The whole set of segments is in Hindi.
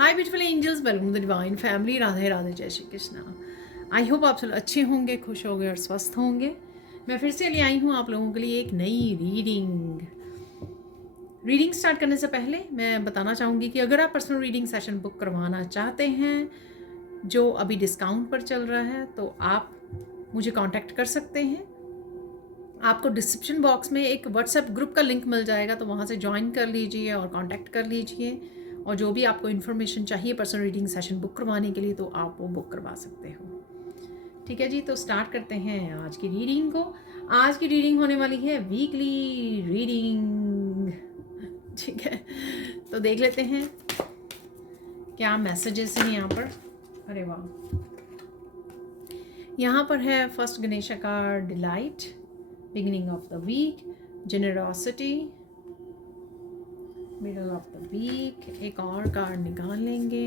Hi beautiful angels, welcome to the divine family. Radhe Radhe, जय श्री कृष्णा। आई होप आप सब अच्छे होंगे, खुश होंगे और स्वस्थ होंगे। मैं फिर से ले आई हूँ आप लोगों के लिए एक नई रीडिंग स्टार्ट करने से पहले मैं बताना चाहूँगी कि अगर आप पर्सनल रीडिंग सेशन बुक करवाना चाहते हैं जो अभी डिस्काउंट पर चल रहा है, तो आप मुझे कांटेक्ट कर सकते हैं। आपको डिस्क्रिप्शन बॉक्स में एक व्हाट्सएप ग्रुप का लिंक मिल जाएगा, तो वहाँ से ज्वाइन कर लीजिए और कांटेक्ट कर लीजिए। और जो भी आपको इन्फॉर्मेशन चाहिए पर्सनल रीडिंग सेशन बुक करवाने के लिए, तो आप वो बुक करवा सकते हो। ठीक है जी, तो स्टार्ट करते हैं आज की रीडिंग को। आज की रीडिंग होने वाली है वीकली रीडिंग। ठीक है, तो देख लेते हैं क्या मैसेजेस हैं यहाँ पर। अरे वाह, यहाँ पर है first Ganesha card delight, beginning of the week, generosity, middle of the week. एक और कार्ड निकाल लेंगे।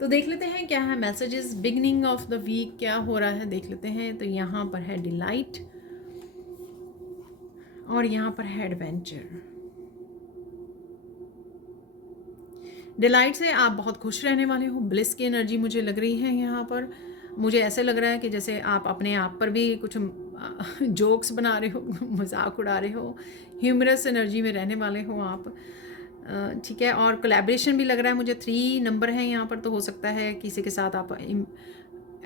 तो देख लेते हैं क्या है messages. Beginning of the week क्या हो रहा है देख लेते हैं। तो यहाँ पर है डिलाइट और यहाँ पर है एडवेंचर। डिलाइट से आप बहुत खुश रहने वाले हो, ब्लिस की एनर्जी मुझे लग रही है यहाँ पर। मुझे ऐसे लग रहा है कि जैसे आप अपने आप पर भी कुछ जोक्स बना रहे हो, मजाक उड़ा रहे हो, ह्यूमरस एनर्जी में रहने वाले हो आप। ठीक है, और कोलैबोरेशन भी लग रहा है मुझे। 3 नंबर है यहाँ पर, तो हो सकता है किसी के साथ आप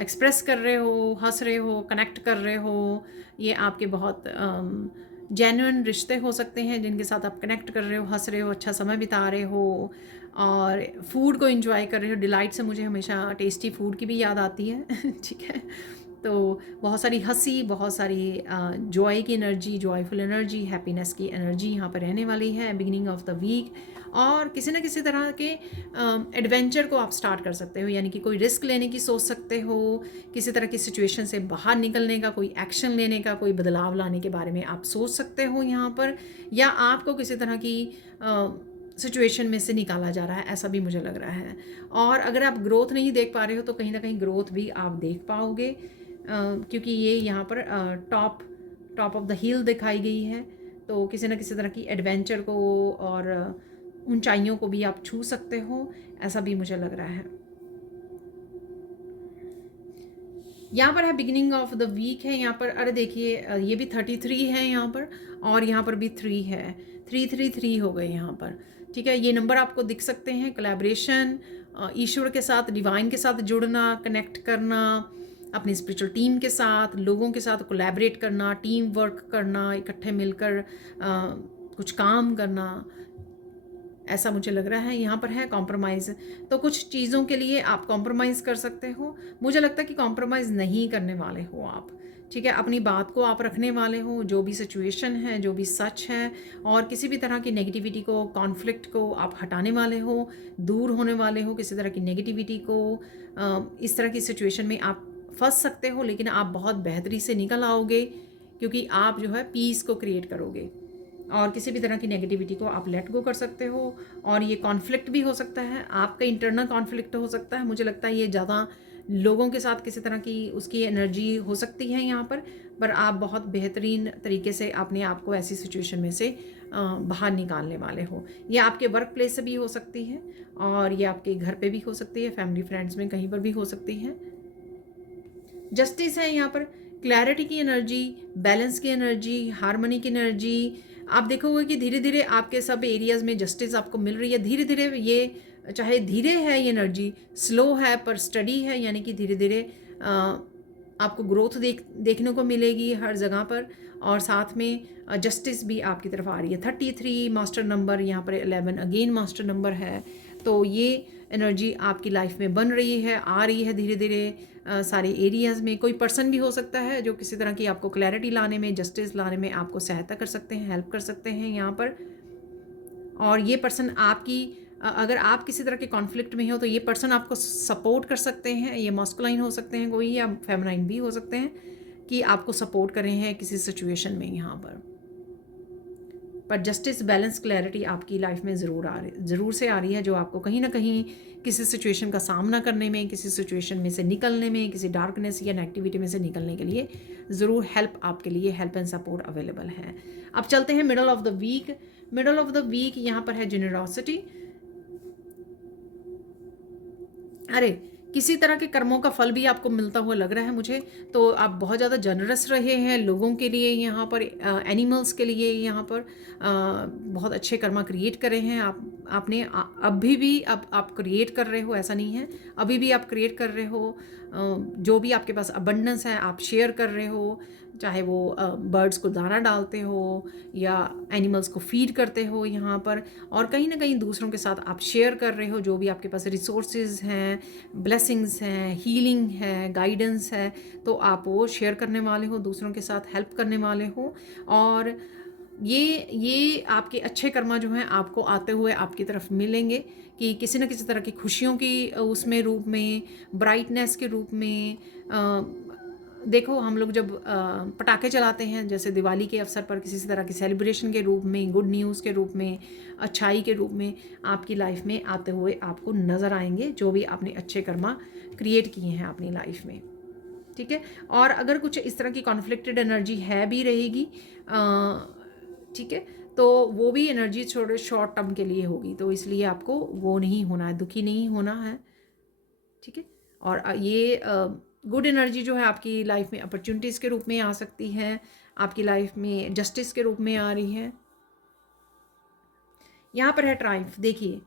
एक्सप्रेस कर रहे हो, हंस रहे हो, कनेक्ट कर रहे हो। ये आपके बहुत जेन्युइन रिश्ते हो सकते हैं जिनके साथ आप कनेक्ट कर रहे हो, हंस रहे हो, अच्छा समय बिता रहे हो और फूड को एंजॉय कर रहे हो। डिलाइट से मुझे हमेशा टेस्टी फूड की भी याद आती है। ठीक है, तो बहुत सारी हंसी, बहुत सारी जॉय की एनर्जी, जॉयफुल एनर्जी, हैप्पीनेस की एनर्जी यहाँ पर रहने वाली है बिगिनिंग ऑफ द वीक। और किसी न किसी तरह के एडवेंचर को आप स्टार्ट कर सकते हो, यानी कि कोई रिस्क लेने की सोच सकते हो, किसी तरह की सिचुएशन से बाहर निकलने का, कोई एक्शन लेने का, कोई बदलाव लाने के बारे में आप सोच सकते हो यहाँ पर। या आपको किसी तरह की सिचुएशन में से निकाला जा रहा है, ऐसा भी मुझे लग रहा है। और अगर आप ग्रोथ नहीं देख पा रहे हो तो कहीं ना कहीं ग्रोथ भी आप देख पाओगे, क्योंकि ये यहाँ पर टॉप ऑफ द हिल दिखाई गई है। तो किसी न किसी तरह की एडवेंचर को और ऊंचाइयों को भी आप छू सकते हो, ऐसा भी मुझे लग रहा है। यहाँ पर है बिगिनिंग ऑफ द वीक है यहाँ पर। अरे देखिए, ये भी 33 है यहाँ पर और यहाँ पर भी 3 है। 333 हो गए यहाँ पर। ठीक है, ये नंबर आपको दिख सकते हैं। कोलैबोरेशन, ईश्वर के साथ, डिवाइन के साथ जुड़ना, कनेक्ट करना, अपनी स्पिरिचुअल टीम के साथ, लोगों के साथ कोलैबोरेट करना, टीम वर्क करना, इकट्ठे मिलकर कुछ काम करना, ऐसा मुझे लग रहा है। यहाँ पर है कॉम्प्रोमाइज़, तो कुछ चीज़ों के लिए आप कॉम्प्रोमाइज़ कर सकते हो। मुझे लगता है कि कॉम्प्रोमाइज़ नहीं करने वाले हो आप। ठीक है, अपनी बात को आप रखने वाले हो, जो भी सिचुएशन है, जो भी सच है, और किसी भी तरह की नेगेटिविटी को, कॉन्फ्लिक्ट को आप हटाने वाले हो, दूर होने वाले हो किसी तरह की नेगेटिविटी को। इस तरह की सिचुएशन में आप फंस सकते हो, लेकिन आप बहुत बेहतरी से निकल आओगे, क्योंकि आप जो है पीस को क्रिएट करोगे। और किसी भी तरह की नेगेटिविटी को आप लेट गो कर सकते हो। और ये कॉन्फ्लिक्ट भी हो सकता है, आपका इंटरनल कॉन्फ्लिक्ट हो सकता है। मुझे लगता है ये ज़्यादा लोगों के साथ किसी तरह की उसकी एनर्जी हो सकती है यहाँ पर आप बहुत बेहतरीन तरीके से अपने आप को ऐसी सिचुएशन में से बाहर निकालने वाले हो। ये आपके वर्क प्लेस से भी हो सकती है और ये आपके घर पे भी हो सकती है, फैमिली फ्रेंड्स में कहीं पर भी हो सकती है। जस्टिस है यहाँ पर, क्लैरिटी की एनर्जी, बैलेंस की एनर्जी, हार्मनी की एनर्जी। आप देखोगे कि धीरे धीरे आपके सब एरियाज में जस्टिस आपको मिल रही है। धीरे धीरे ये, चाहे धीरे है ये एनर्जी, स्लो है पर स्टडी है, यानी कि धीरे धीरे आपको ग्रोथ देखने को मिलेगी हर जगह पर। और साथ में जस्टिस भी आपकी तरफ आ रही है। 33 मास्टर नंबर, यहाँ पर 11 अगेन मास्टर नंबर है। तो ये एनर्जी आपकी लाइफ में बन रही है, आ रही है धीरे धीरे सारे एरियाज़ में। कोई पर्सन भी हो सकता है जो किसी तरह की आपको क्लैरिटी लाने में, जस्टिस लाने में आपको सहायता कर सकते हैं, हेल्प कर सकते हैं यहाँ पर। और ये पर्सन आपकी, अगर आप किसी तरह के कॉन्फ्लिक्ट में हो तो ये पर्सन आपको सपोर्ट कर सकते हैं। ये मस्कुलाइन हो सकते हैं कोई, या फेमिनाइन भी हो सकते हैं, कि आपको सपोर्ट कर रहे हैं किसी सिचुएशन में यहाँ पर जस्टिस, बैलेंस, क्लैरिटी आपकी लाइफ में ज़रूर से आ रही है, जो आपको कहीं ना कहीं किसी सिचुएशन का सामना करने में, किसी सिचुएशन में से निकलने में, किसी डार्कनेस या नेगेटिविटी में से निकलने के लिए ज़रूर हेल्प, आपके लिए हेल्प एंड सपोर्ट अवेलेबल है। अब चलते हैं middle of the week. Middle of the week यहाँ पर है जेनरॉसिटी। अरे, किसी तरह के कर्मों का फल भी आपको मिलता हुआ लग रहा है मुझे। तो आप बहुत ज़्यादा जनरस रहे हैं लोगों के लिए यहाँ पर, एनिमल्स के लिए यहाँ पर बहुत अच्छे कर्मा क्रिएट करे हैं आपने। अभी भी अब आप क्रिएट कर रहे हो, ऐसा नहीं है, अभी भी आप क्रिएट कर रहे हो। जो भी आपके पास अबंडेंस है आप शेयर कर रहे हो, चाहे वो बर्ड्स को दाना डालते हो या एनिमल्स को फीड करते हो यहाँ पर। और कहीं ना कहीं दूसरों के साथ आप शेयर कर रहे हो जो भी आपके पास रिसोर्सेज हैं, ब्लेसिंग्स हैं, हीलिंग है, गाइडेंस है, तो आप वो शेयर करने वाले हो, दूसरों के साथ हेल्प करने वाले हो। और ये आपके अच्छे कर्मा जो हैं आपको आते हुए आपकी तरफ मिलेंगे, कि किसी न किसी तरह की खुशियों की उसमें रूप में, ब्राइटनेस के रूप में। देखो, हम लोग जब पटाखे चलाते हैं, जैसे दिवाली के अवसर पर किसी तरह की सेलिब्रेशन के रूप में, गुड न्यूज़ के रूप में, अच्छाई के रूप में आपकी लाइफ में आते हुए आपको नज़र आएंगे, जो भी आपने अच्छे कर्मा क्रिएट किए हैं अपनी लाइफ में। ठीक है। और अगर कुछ इस तरह की कॉन्फ्लिक्टेड एनर्जी है भी रहेगी, ठीक है, तो वो भी एनर्जी थोड़े शॉर्ट टर्म के लिए होगी, तो इसलिए आपको वो नहीं होना है, दुखी नहीं होना है। ठीक है। और ये गुड एनर्जी जो है आपकी लाइफ में अपॉर्चुनिटीज़ के रूप में आ सकती है, आपकी लाइफ में जस्टिस के रूप में आ रही है। यहाँ पर है ट्राइम्फ। देखिए,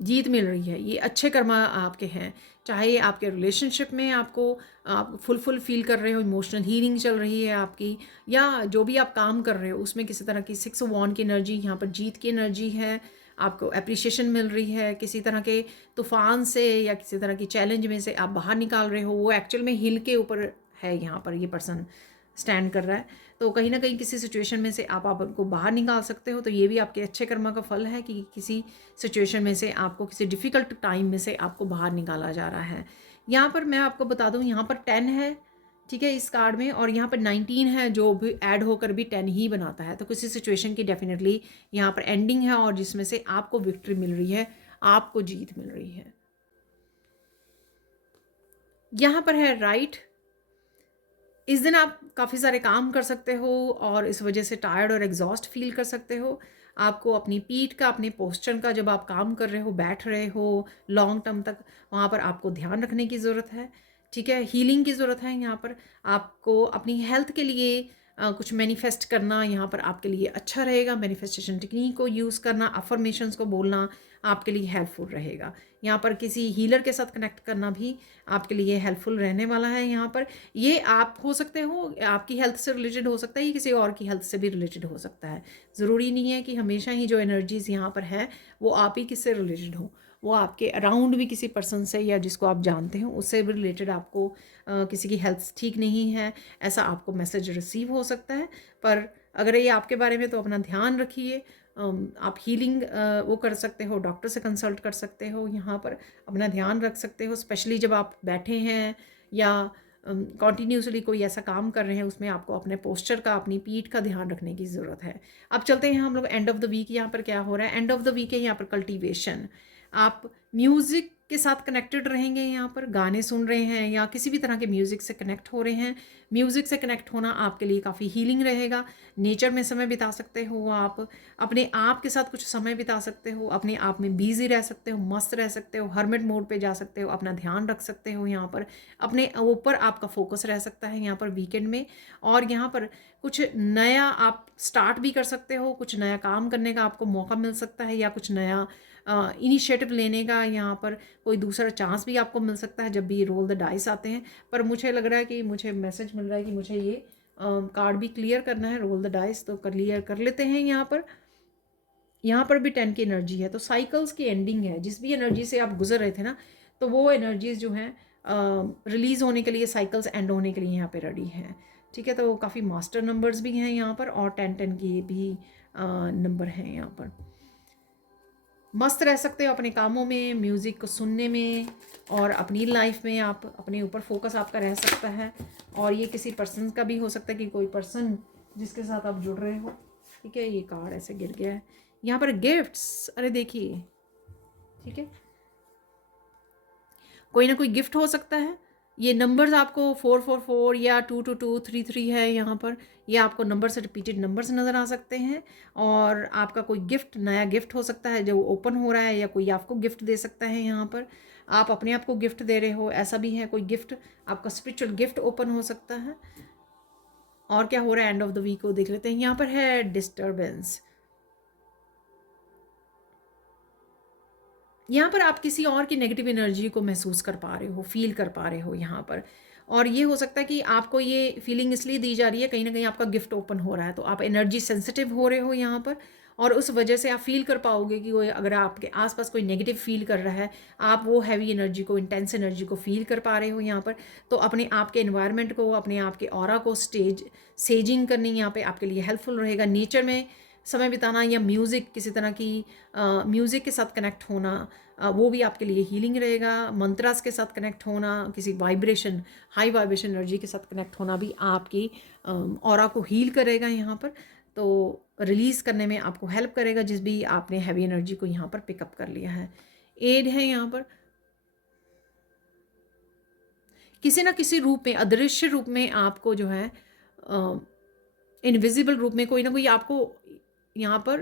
जीत मिल रही है, ये अच्छे कर्मा आपके हैं। चाहे आपके रिलेशनशिप में आप फुल फील कर रहे हो, इमोशनल हीलिंग चल रही है आपकी, या जो भी आप काम कर रहे हो उसमें किसी तरह की 6 ऑफ वॉन्ड की एनर्जी, यहाँ पर जीत की एनर्जी है। आपको अप्रिशिएशन मिल रही है, किसी तरह के तूफान से या किसी तरह की चैलेंज में से आप बाहर निकाल रहे हो। वो एक्चुअल में हिल के ऊपर है, यहाँ पर ये पर्सन स्टैंड कर रहा है, तो कहीं ना कहीं किसी सिचुएशन में से आप उनको बाहर निकाल सकते हो। तो ये भी आपके अच्छे कर्मा का फल है कि किसी सिचुएशन में से आपको, किसी डिफ़िकल्ट टाइम में से आपको बाहर निकाला जा रहा है। यहाँ पर मैं आपको बता दूँ, यहाँ पर 10 है, ठीक है, इस कार्ड में, और यहाँ पर 19 है, जो भी ऐड होकर भी 10 ही बनाता है। तो किसी सिचुएशन की डेफिनेटली यहाँ पर एंडिंग है, और जिसमें से आपको विक्ट्री मिल रही है, आपको जीत मिल रही है। यहाँ पर है राइट। इस दिन आप काफ़ी सारे काम कर सकते हो और इस वजह से टायर्ड और एग्जॉस्ट फील कर सकते हो। आपको अपनी पीठ का, अपने पोस्चर का, जब आप काम कर रहे हो, बैठ रहे हो लॉन्ग टर्म तक, वहाँ पर आपको ध्यान रखने की ज़रूरत है। ठीक है, हीलिंग की ज़रूरत है। यहाँ पर आपको अपनी हेल्थ के लिए कुछ मैनिफेस्ट करना यहाँ पर आपके लिए अच्छा रहेगा। मैनिफेस्टेशन टेक्निक को यूज़ करना, अफर्मेशंस को बोलना आपके लिए हेल्पफुल रहेगा। यहाँ पर किसी हीलर के साथ कनेक्ट करना भी आपके लिए हेल्पफुल रहने वाला है। यहाँ पर ये आप हो सकते हो, आपकी हेल्थ से रिलेटेड हो सकता है, ये किसी और की हेल्थ से भी रिलेटेड हो सकता है। ज़रूरी नहीं है कि हमेशा ही जो एनर्जीज़ यहाँ पर है वो आप ही किससे रिलेटेड हो, वो आपके अराउंड भी किसी पर्सन से या जिसको आप जानते हो उससे भी रिलेटेड आपको किसी की हेल्थ ठीक नहीं है ऐसा आपको मैसेज रिसीव हो सकता है। पर अगर ये आपके बारे में, तो अपना ध्यान रखिए। आप हीलिंग वो कर सकते हो, डॉक्टर से कंसल्ट कर सकते हो, यहाँ पर अपना ध्यान रख सकते हो, स्पेशली जब आप बैठे हैं या कॉन्टीन्यूसली कोई ऐसा काम कर रहे हैं उसमें आपको अपने पोस्चर का, अपनी पीठ का ध्यान रखने की ज़रूरत है। अब चलते हैं हम लोग एंड ऑफ द वीक। यहाँ पर क्या हो रहा है, एंड ऑफ द वीक है यहाँ पर कल्टीवेशन। आप म्यूज़िक के साथ कनेक्टेड रहेंगे, यहाँ पर गाने सुन रहे हैं या किसी भी तरह के म्यूज़िक से कनेक्ट हो रहे हैं। म्यूज़िक से कनेक्ट होना आपके लिए काफ़ी हीलिंग रहेगा। नेचर में समय बिता सकते हो, आप अपने आप के साथ कुछ समय बिता सकते हो, अपने आप में बिजी रह सकते हो, मस्त रह सकते हो, हरमिट मोड पे जा सकते हो, अपना ध्यान रख सकते हो। यहाँ पर अपने ऊपर आपका फोकस रह सकता है यहाँ पर वीकेंड में। और यहाँ पर कुछ नया आप स्टार्ट भी कर सकते हो, कुछ नया काम करने का आपको मौका मिल सकता है, या कुछ नया इनिशिएटिव लेने का यहाँ पर कोई दूसरा चांस भी आपको मिल सकता है जब भी रोल द डाइस आते हैं। पर मुझे लग रहा है कि मुझे मैसेज मिल रहा है कि मुझे ये कार्ड भी क्लियर करना है, रोल द डाइस, तो क्लियर कर लेते हैं। यहाँ पर भी 10 की एनर्जी है, तो साइकिल्स की एंडिंग है। जिस भी एनर्जी से आप गुजर रहे थे ना, तो वो एनर्जीज जो हैं रिलीज़ होने के लिए, साइकिल्स एंड होने के लिए यहाँ पे रेडी हैं। ठीक है, तो काफ़ी मास्टर नंबर्स भी हैं यहाँ पर, और 10 की भी नंबर हैं यहाँ पर। मस्त रह सकते हो अपने कामों में, म्यूज़िक को सुनने में, और अपनी लाइफ में आप अपने ऊपर फोकस आपका रह सकता है। और ये किसी पर्सन का भी हो सकता है कि कोई पर्सन जिसके साथ आप जुड़ रहे हो। ठीक है, ये कार्ड ऐसे गिर गया है। यहाँ पर गिफ्ट्स, अरे देखिए, ठीक है, कोई ना कोई गिफ्ट हो सकता है। ये नंबर्स आपको 444 या 22233 है यहाँ पर, ये आपको नंबर से रिपीटेड नंबर्स नज़र आ सकते हैं। और आपका कोई गिफ्ट, नया गिफ्ट हो सकता है जो ओपन हो रहा है, या कोई आपको गिफ्ट दे सकता है। यहाँ पर आप अपने आप को गिफ्ट दे रहे हो, ऐसा भी है। कोई गिफ्ट, आपका स्पिरिचुअल गिफ्ट ओपन हो सकता है। और क्या हो रहा है एंड ऑफ द वीक को देख लेते हैं। यहाँ पर है डिस्टर्बेंस। यहाँ पर आप किसी और की नेगेटिव एनर्जी को महसूस कर पा रहे हो, फील कर पा रहे हो यहाँ पर। और ये हो सकता है कि आपको ये फीलिंग इसलिए दी जा रही है, कहीं ना कहीं आपका गिफ्ट ओपन हो रहा है, तो आप एनर्जी सेंसिटिव हो रहे हो यहाँ पर। और उस वजह से आप फील कर पाओगे कि कोई, अगर आपके आसपास कोई नेगेटिव फील कर रहा है, आप वो हैवी एनर्जी को, इंटेंस एनर्जी को फील कर पा रहे हो यहाँ पर। तो अपने आप के एनवायरनमेंट को, अपने आप के ऑरा को सेजिंग करनी यहाँ पे आपके लिए हेल्पफुल रहेगा। नेचर में समय बिताना, या म्यूज़िक, किसी तरह की म्यूज़िक के साथ कनेक्ट होना, वो भी आपके लिए हीलिंग रहेगा। मंत्रास के साथ कनेक्ट होना, किसी वाइब्रेशन, हाई वाइब्रेशन एनर्जी के साथ कनेक्ट होना भी आपकी ऑरा को हील करेगा यहाँ पर। तो रिलीज़ करने में आपको हेल्प करेगा, जिस भी आपने हैवी एनर्जी को यहाँ पर पिकअप कर लिया है। एड है यहाँ पर, किसी ना किसी रूप में, अदृश्य रूप में आपको जो है, इनविजिबल रूप में कोई ना कोई आपको यहाँ पर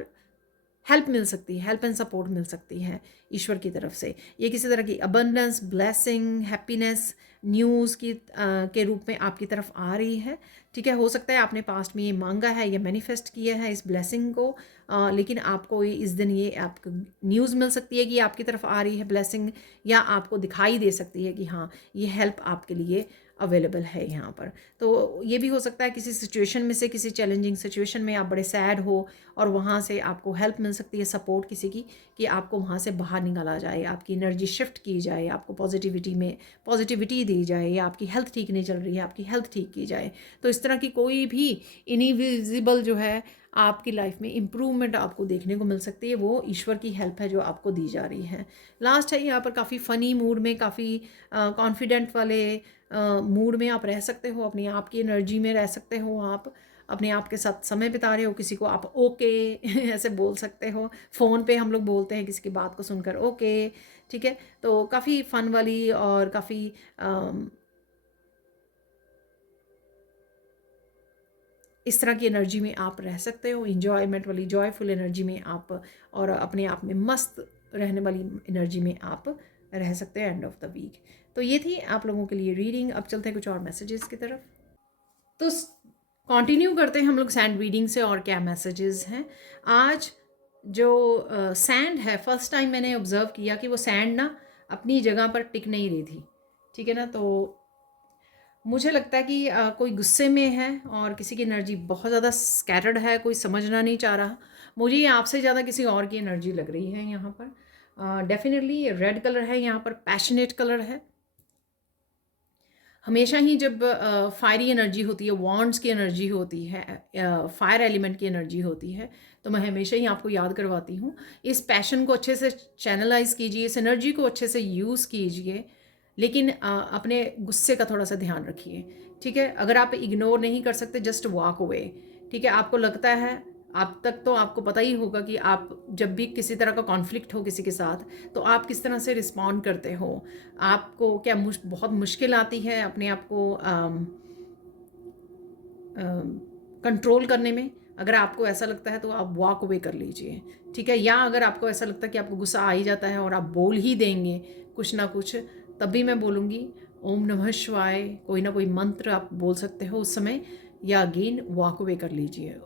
हेल्प मिल सकती है, हेल्प एंड सपोर्ट मिल सकती है ईश्वर की तरफ से। ये किसी तरह की अबंडेंस, ब्लेसिंग, हैप्पीनेस, न्यूज़ की के रूप में आपकी तरफ आ रही है। ठीक है, हो सकता है आपने पास्ट में ये मांगा है या मैनिफेस्ट किया है इस ब्लेसिंग को, लेकिन आपको इस दिन ये आपको न्यूज़ मिल सकती है कि आपकी तरफ आ रही है ब्लेसिंग, या आपको दिखाई दे सकती है कि हाँ, ये हेल्प आपके लिए अवेलेबल है यहाँ पर। तो ये भी हो सकता है किसी सिचुएशन में से, किसी चैलेंजिंग सिचुएशन में आप बड़े सैड हो, और वहाँ से आपको हेल्प मिल सकती है, सपोर्ट किसी की, कि आपको वहाँ से बाहर निकाला जाए, आपकी एनर्जी शिफ्ट की जाए, आपको पॉजिटिविटी में पॉजिटिविटी दी जाए, या आपकी हेल्थ ठीक नहीं चल रही है, आपकी हेल्थ ठीक की जाए। तो इस तरह की कोई भी इनविजिबल जो है आपकी लाइफ में इम्प्रूवमेंट आपको देखने को मिल सकती है, वो ईश्वर की हेल्प है जो आपको दी जा रही है। लास्ट है यहाँ पर, काफ़ी फ़नी मूड में, काफ़ी कॉन्फिडेंट वाले मूड में आप रह सकते हो, अपनी आप की एनर्जी में रह सकते हो। आप अपने आप के साथ समय बिता रहे हो, किसी को आप ओके ऐसे बोल सकते हो। फ़ोन पे हम लोग बोलते हैं किसी की बात को सुनकर ओके। ठीक है, तो काफ़ी फ़न वाली और काफ़ी इस तरह की एनर्जी में आप रह सकते हो, इंजॉयमेंट वाली, जॉयफुल एनर्जी में आप, और अपने आप में मस्त रहने वाली एनर्जी में आप रह सकते हैं एंड ऑफ द वीक। तो ये थी आप लोगों के लिए रीडिंग। अब चलते हैं कुछ और मैसेजेस की तरफ। तो कंटिन्यू करते हैं हम लोग सैंड रीडिंग से, और क्या मैसेजेस हैं आज। जो सैंड है, फर्स्ट टाइम मैंने ऑब्जर्व किया कि वो सैंड ना अपनी जगह पर टिक नहीं रही थी। ठीक है ना, तो मुझे लगता है कि कोई गुस्से में है और किसी की एनर्जी बहुत ज़्यादा स्कैटर्ड है, कोई समझना नहीं चाह रहा। मुझे ये आपसे ज़्यादा किसी और की एनर्जी लग रही है यहाँ पर। डेफिनेटली रेड कलर है यहाँ पर, पैशनेट कलर है। हमेशा ही जब फायरी एनर्जी होती है, वॉन्ड्स की एनर्जी होती है, फायर एलिमेंट की एनर्जी होती है, तो मैं हमेशा ही आपको याद करवाती हूँ, इस पैशन को अच्छे से चैनलाइज कीजिए, इस एनर्जी को अच्छे से यूज़ कीजिए। लेकिन अपने गुस्से का थोड़ा सा ध्यान रखिए, ठीक है। अगर आप इग्नोर नहीं कर सकते, जस्ट वॉक अवे, ठीक है। आपको लगता है, आप तक तो आपको पता ही होगा कि आप जब भी किसी तरह का कॉन्फ्लिक्ट हो किसी के साथ, तो आप किस तरह से रिस्पॉन्ड करते हो। आपको क्या बहुत मुश्किल आती है अपने आप को कंट्रोल करने में? अगर आपको ऐसा लगता है तो आप वॉक अवे कर लीजिए, ठीक है। या अगर आपको ऐसा लगता है कि आपको गुस्सा आ ही जाता है और आप बोल ही देंगे कुछ ना कुछ, तब भी मैं बोलूँगी ओम नमः शिवाय, कोई ना कोई मंत्र आप बोल सकते हो उस समय, या अगेन वॉक अवे कर लीजिए।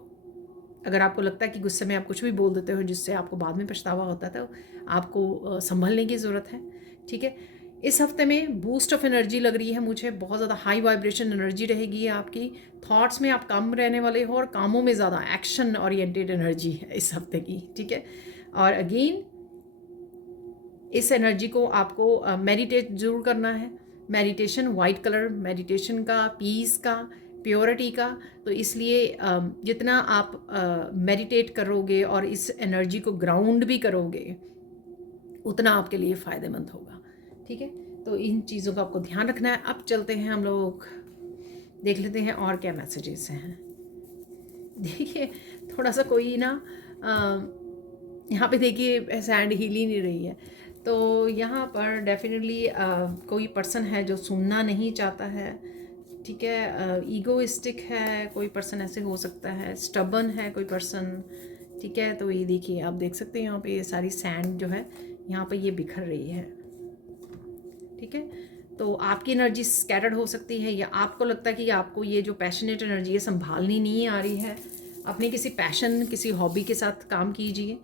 अगर आपको लगता है कि गुस्से में आप कुछ भी बोल देते हो जिससे आपको बाद में पछतावा होता है, तो आपको संभलने की ज़रूरत है, ठीक है। इस हफ्ते में बूस्ट ऑफ एनर्जी लग रही है मुझे, बहुत ज़्यादा हाई वाइब्रेशन एनर्जी रहेगी आपकी। थॉट्स में आप कम रहने वाले हो और कामों में ज़्यादा एक्शन ओरिएंटेड एनर्जी है इस हफ्ते की, ठीक है। और अगेन इस एनर्जी को आपको मेडिटेट ज़रूर करना है। मेडिटेशन, वाइट कलर मेडिटेशन का, पीस का, प्योरिटी का। तो इसलिए जितना आप मेडिटेट करोगे और इस एनर्जी को ग्राउंड भी करोगे, उतना आपके लिए फ़ायदेमंद होगा, ठीक है। तो इन चीज़ों का आपको ध्यान रखना है। अब चलते हैं हम लोग, देख लेते हैं और क्या मैसेजेस हैं। देखिए, थोड़ा सा कोई ना यहाँ पे देखिए सैंड हिल ही नहीं रही है, तो यहाँ पर डेफिनेटली कोई पर्सन है जो सुनना नहीं चाहता है, ठीक है। ईगोइस्टिक है कोई पर्सन, ऐसे हो सकता है। स्टबन है कोई पर्सन, ठीक है। तो ये देखिए, आप देख सकते हैं यहाँ पे ये सारी सैंड जो है यहाँ पे ये बिखर रही है, ठीक है। तो आपकी एनर्जी स्कैटर्ड हो सकती है, या आपको लगता है कि आपको ये जो पैशनेट एनर्जी है संभालनी नहीं आ रही है। अपने किसी पैशन, किसी हॉबी के साथ काम कीजिए,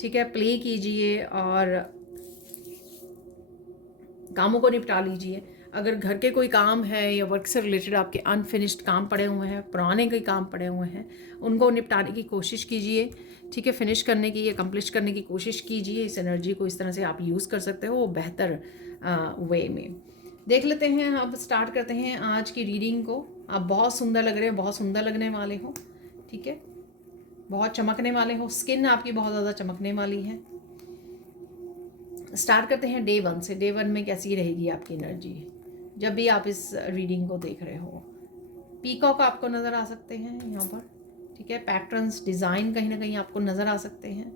ठीक है। प्ले कीजिए और कामों को निपटा लीजिए। अगर घर के कोई काम है या वर्क से रिलेटेड आपके अनफिनिश्ड काम पड़े हुए हैं, पुराने कोई काम पड़े हुए हैं, उनको निपटाने की कोशिश कीजिए, ठीक है। फिनिश करने की, अकम्प्लिश करने की कोशिश कीजिए। इस एनर्जी को इस तरह से आप यूज़ कर सकते हो बेहतर वे में। देख लेते हैं, अब स्टार्ट करते हैं आज की रीडिंग को। आप बहुत सुंदर लग रहे हो, बहुत सुंदर लगने वाले हो, ठीक है। बहुत चमकने वाले हो, स्किन आपकी बहुत ज़्यादा चमकने वाली है। स्टार्ट करते हैं डे 1 से। डे 1 में कैसी रहेगी आपकी एनर्जी जब भी आप इस रीडिंग को देख रहे हो। पीकॉक आपको नज़र आ सकते हैं यहाँ पर, ठीक है। पैटर्न्स, डिज़ाइन कहीं ना कहीं आपको नज़र आ सकते हैं।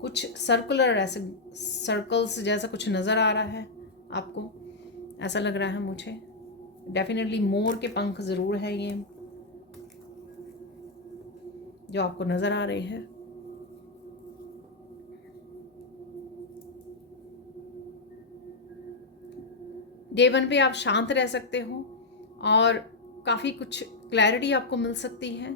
कुछ सर्कुलर, ऐसे सर्कल्स जैसा कुछ नज़र आ रहा है आपको, ऐसा लग रहा है मुझे। डेफिनेटली मोर के पंख ज़रूर है ये जो आपको नज़र आ रहे हैं। डे 1 पे आप शांत रह सकते हो और काफ़ी कुछ क्लैरिटी आपको मिल सकती है,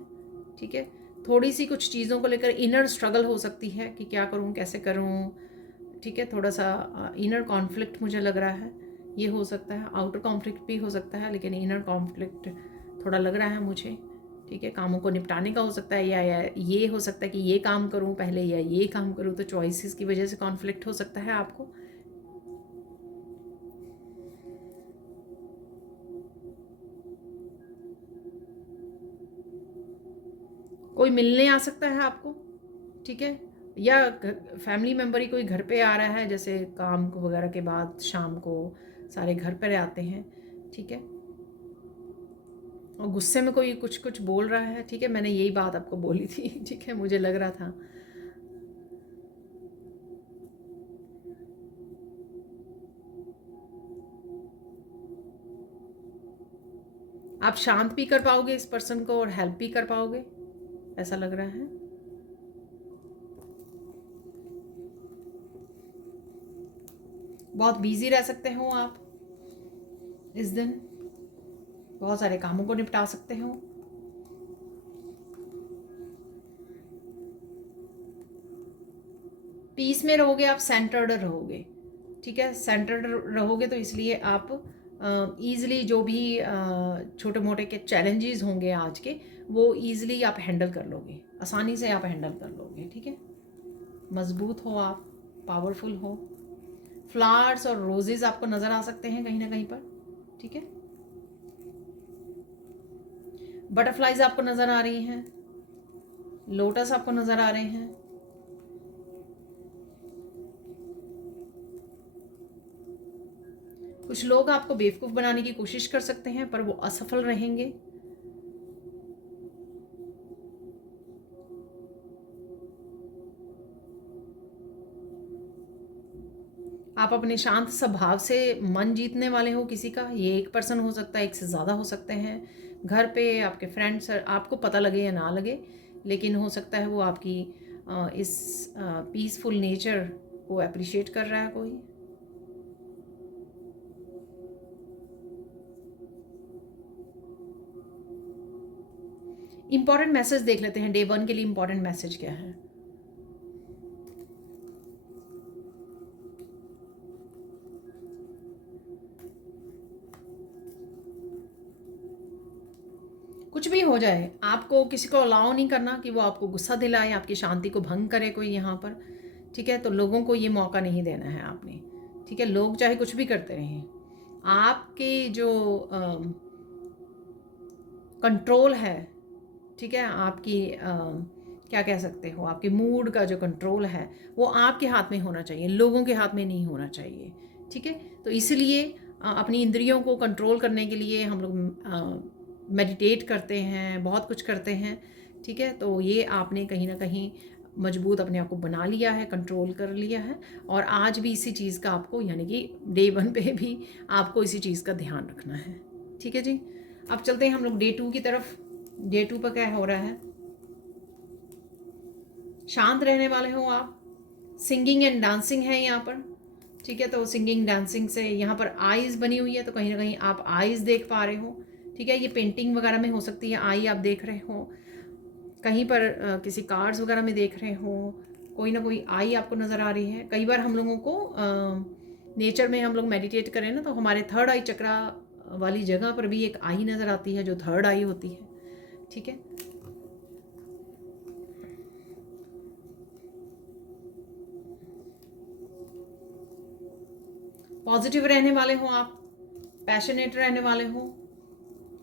ठीक है। थोड़ी सी कुछ चीज़ों को लेकर इनर स्ट्रगल हो सकती है कि क्या करूं, कैसे करूं, ठीक है। थोड़ा सा इनर कॉन्फ्लिक्ट मुझे लग रहा है, ये हो सकता है। आउटर कॉन्फ्लिक्ट भी हो सकता है, लेकिन इनर कॉन्फ्लिक्ट थोड़ा लग रहा है मुझे, ठीक है। कामों को निपटाने का हो सकता है, या ये हो सकता है कि ये काम करूं पहले या ये काम करूं, तो चॉइसेस की वजह से कॉन्फ्लिक्ट हो सकता है आपको। कोई मिलने आ सकता है आपको, ठीक है। या फैमिली मेम्बर ही कोई घर पे आ रहा है, जैसे काम वगैरह के बाद शाम को सारे घर पर आते हैं, ठीक है। और गुस्से में कोई कुछ कुछ बोल रहा है, ठीक है। मैंने यही बात आपको बोली थी, ठीक है, मुझे लग रहा था। आप शांत भी कर पाओगे इस पर्सन को और हेल्प भी कर पाओगे, ऐसा लग रहा है। बहुत बिजी रह सकते हो आप इस दिन, बहुत सारे कामों को निपटा सकते हो। पीस में रहोगे आप, सेंटर्ड रहोगे, ठीक है। सेंटर्ड रहोगे तो इसलिए आप ईज़िली जो भी छोटे मोटे के चैलेंजेस होंगे आज के, वो ईज़िली आप हैंडल कर लोगे, आसानी से आप हैंडल कर लोगे, ठीक है। मजबूत हो आप, पावरफुल हो। फ्लावर्स और रोजेस आपको नज़र आ सकते हैं कहीं ना कहीं पर, ठीक है। बटरफ्लाइज आपको नज़र आ रही हैं, लोटस आपको नज़र आ रहे हैं। कुछ लोग आपको बेवकूफ़ बनाने की कोशिश कर सकते हैं पर वो असफल रहेंगे। आप अपने शांत स्वभाव से मन जीतने वाले हो किसी का। ये एक पर्सन हो सकता है, एक से ज़्यादा हो सकते हैं। घर पे आपके फ्रेंड्स, आपको पता लगे या ना लगे, लेकिन हो सकता है वो आपकी इस पीसफुल नेचर को अप्रिशिएट कर रहा है कोई। इंपॉर्टेंट मैसेज देख लेते हैं, डे 1 के लिए इंपॉर्टेंट मैसेज क्या है। कुछ भी हो जाए, आपको किसी को अलाउ नहीं करना कि वो आपको गुस्सा दिलाए, आपकी शांति को भंग करे कोई यहाँ पर। ठीक है, तो लोगों को ये मौका नहीं देना है आपने। ठीक है, लोग चाहे कुछ भी करते रहें, आपके जो कंट्रोल है, ठीक है, आपकी क्या कह सकते हो, आपके मूड का जो कंट्रोल है वो आपके हाथ में होना चाहिए, लोगों के हाथ में नहीं होना चाहिए। ठीक है, तो इसलिए अपनी इंद्रियों को कंट्रोल करने के लिए हम लोग मेडिटेट करते हैं, बहुत कुछ करते हैं। ठीक है, तो ये आपने कहीं ना कहीं मजबूत अपने आप को बना लिया है, कंट्रोल कर लिया है। और आज भी इसी चीज़ का आपको, यानी कि डे 1 पे भी आपको इसी चीज़ का ध्यान रखना है। ठीक है जी, अब चलते हैं हम लोग डे 2 की तरफ। डे 2 पर क्या हो रहा है। शांत रहने वाले हो आप। सिंगिंग एंड डांसिंग है यहाँ पर। ठीक है, तो सिंगिंग डांसिंग से यहाँ पर आईज बनी हुई है, तो कहीं ना कहीं आप आईज देख पा रहे हो। ठीक है, ये पेंटिंग वगैरह में हो सकती है, आई आप देख रहे हो। कहीं पर किसी कार्ड्स वगैरह में देख रहे हो, कोई ना कोई आई आपको नज़र आ रही है। कई बार हम लोगों को नेचर में हम लोग मेडिटेट करें ना, तो हमारे थर्ड आई चक्रा वाली जगह पर भी एक आई नज़र आती है जो थर्ड आई होती है। ठीक है, पॉजिटिव रहने वाले हो आप, पैशनेट रहने वाले हो।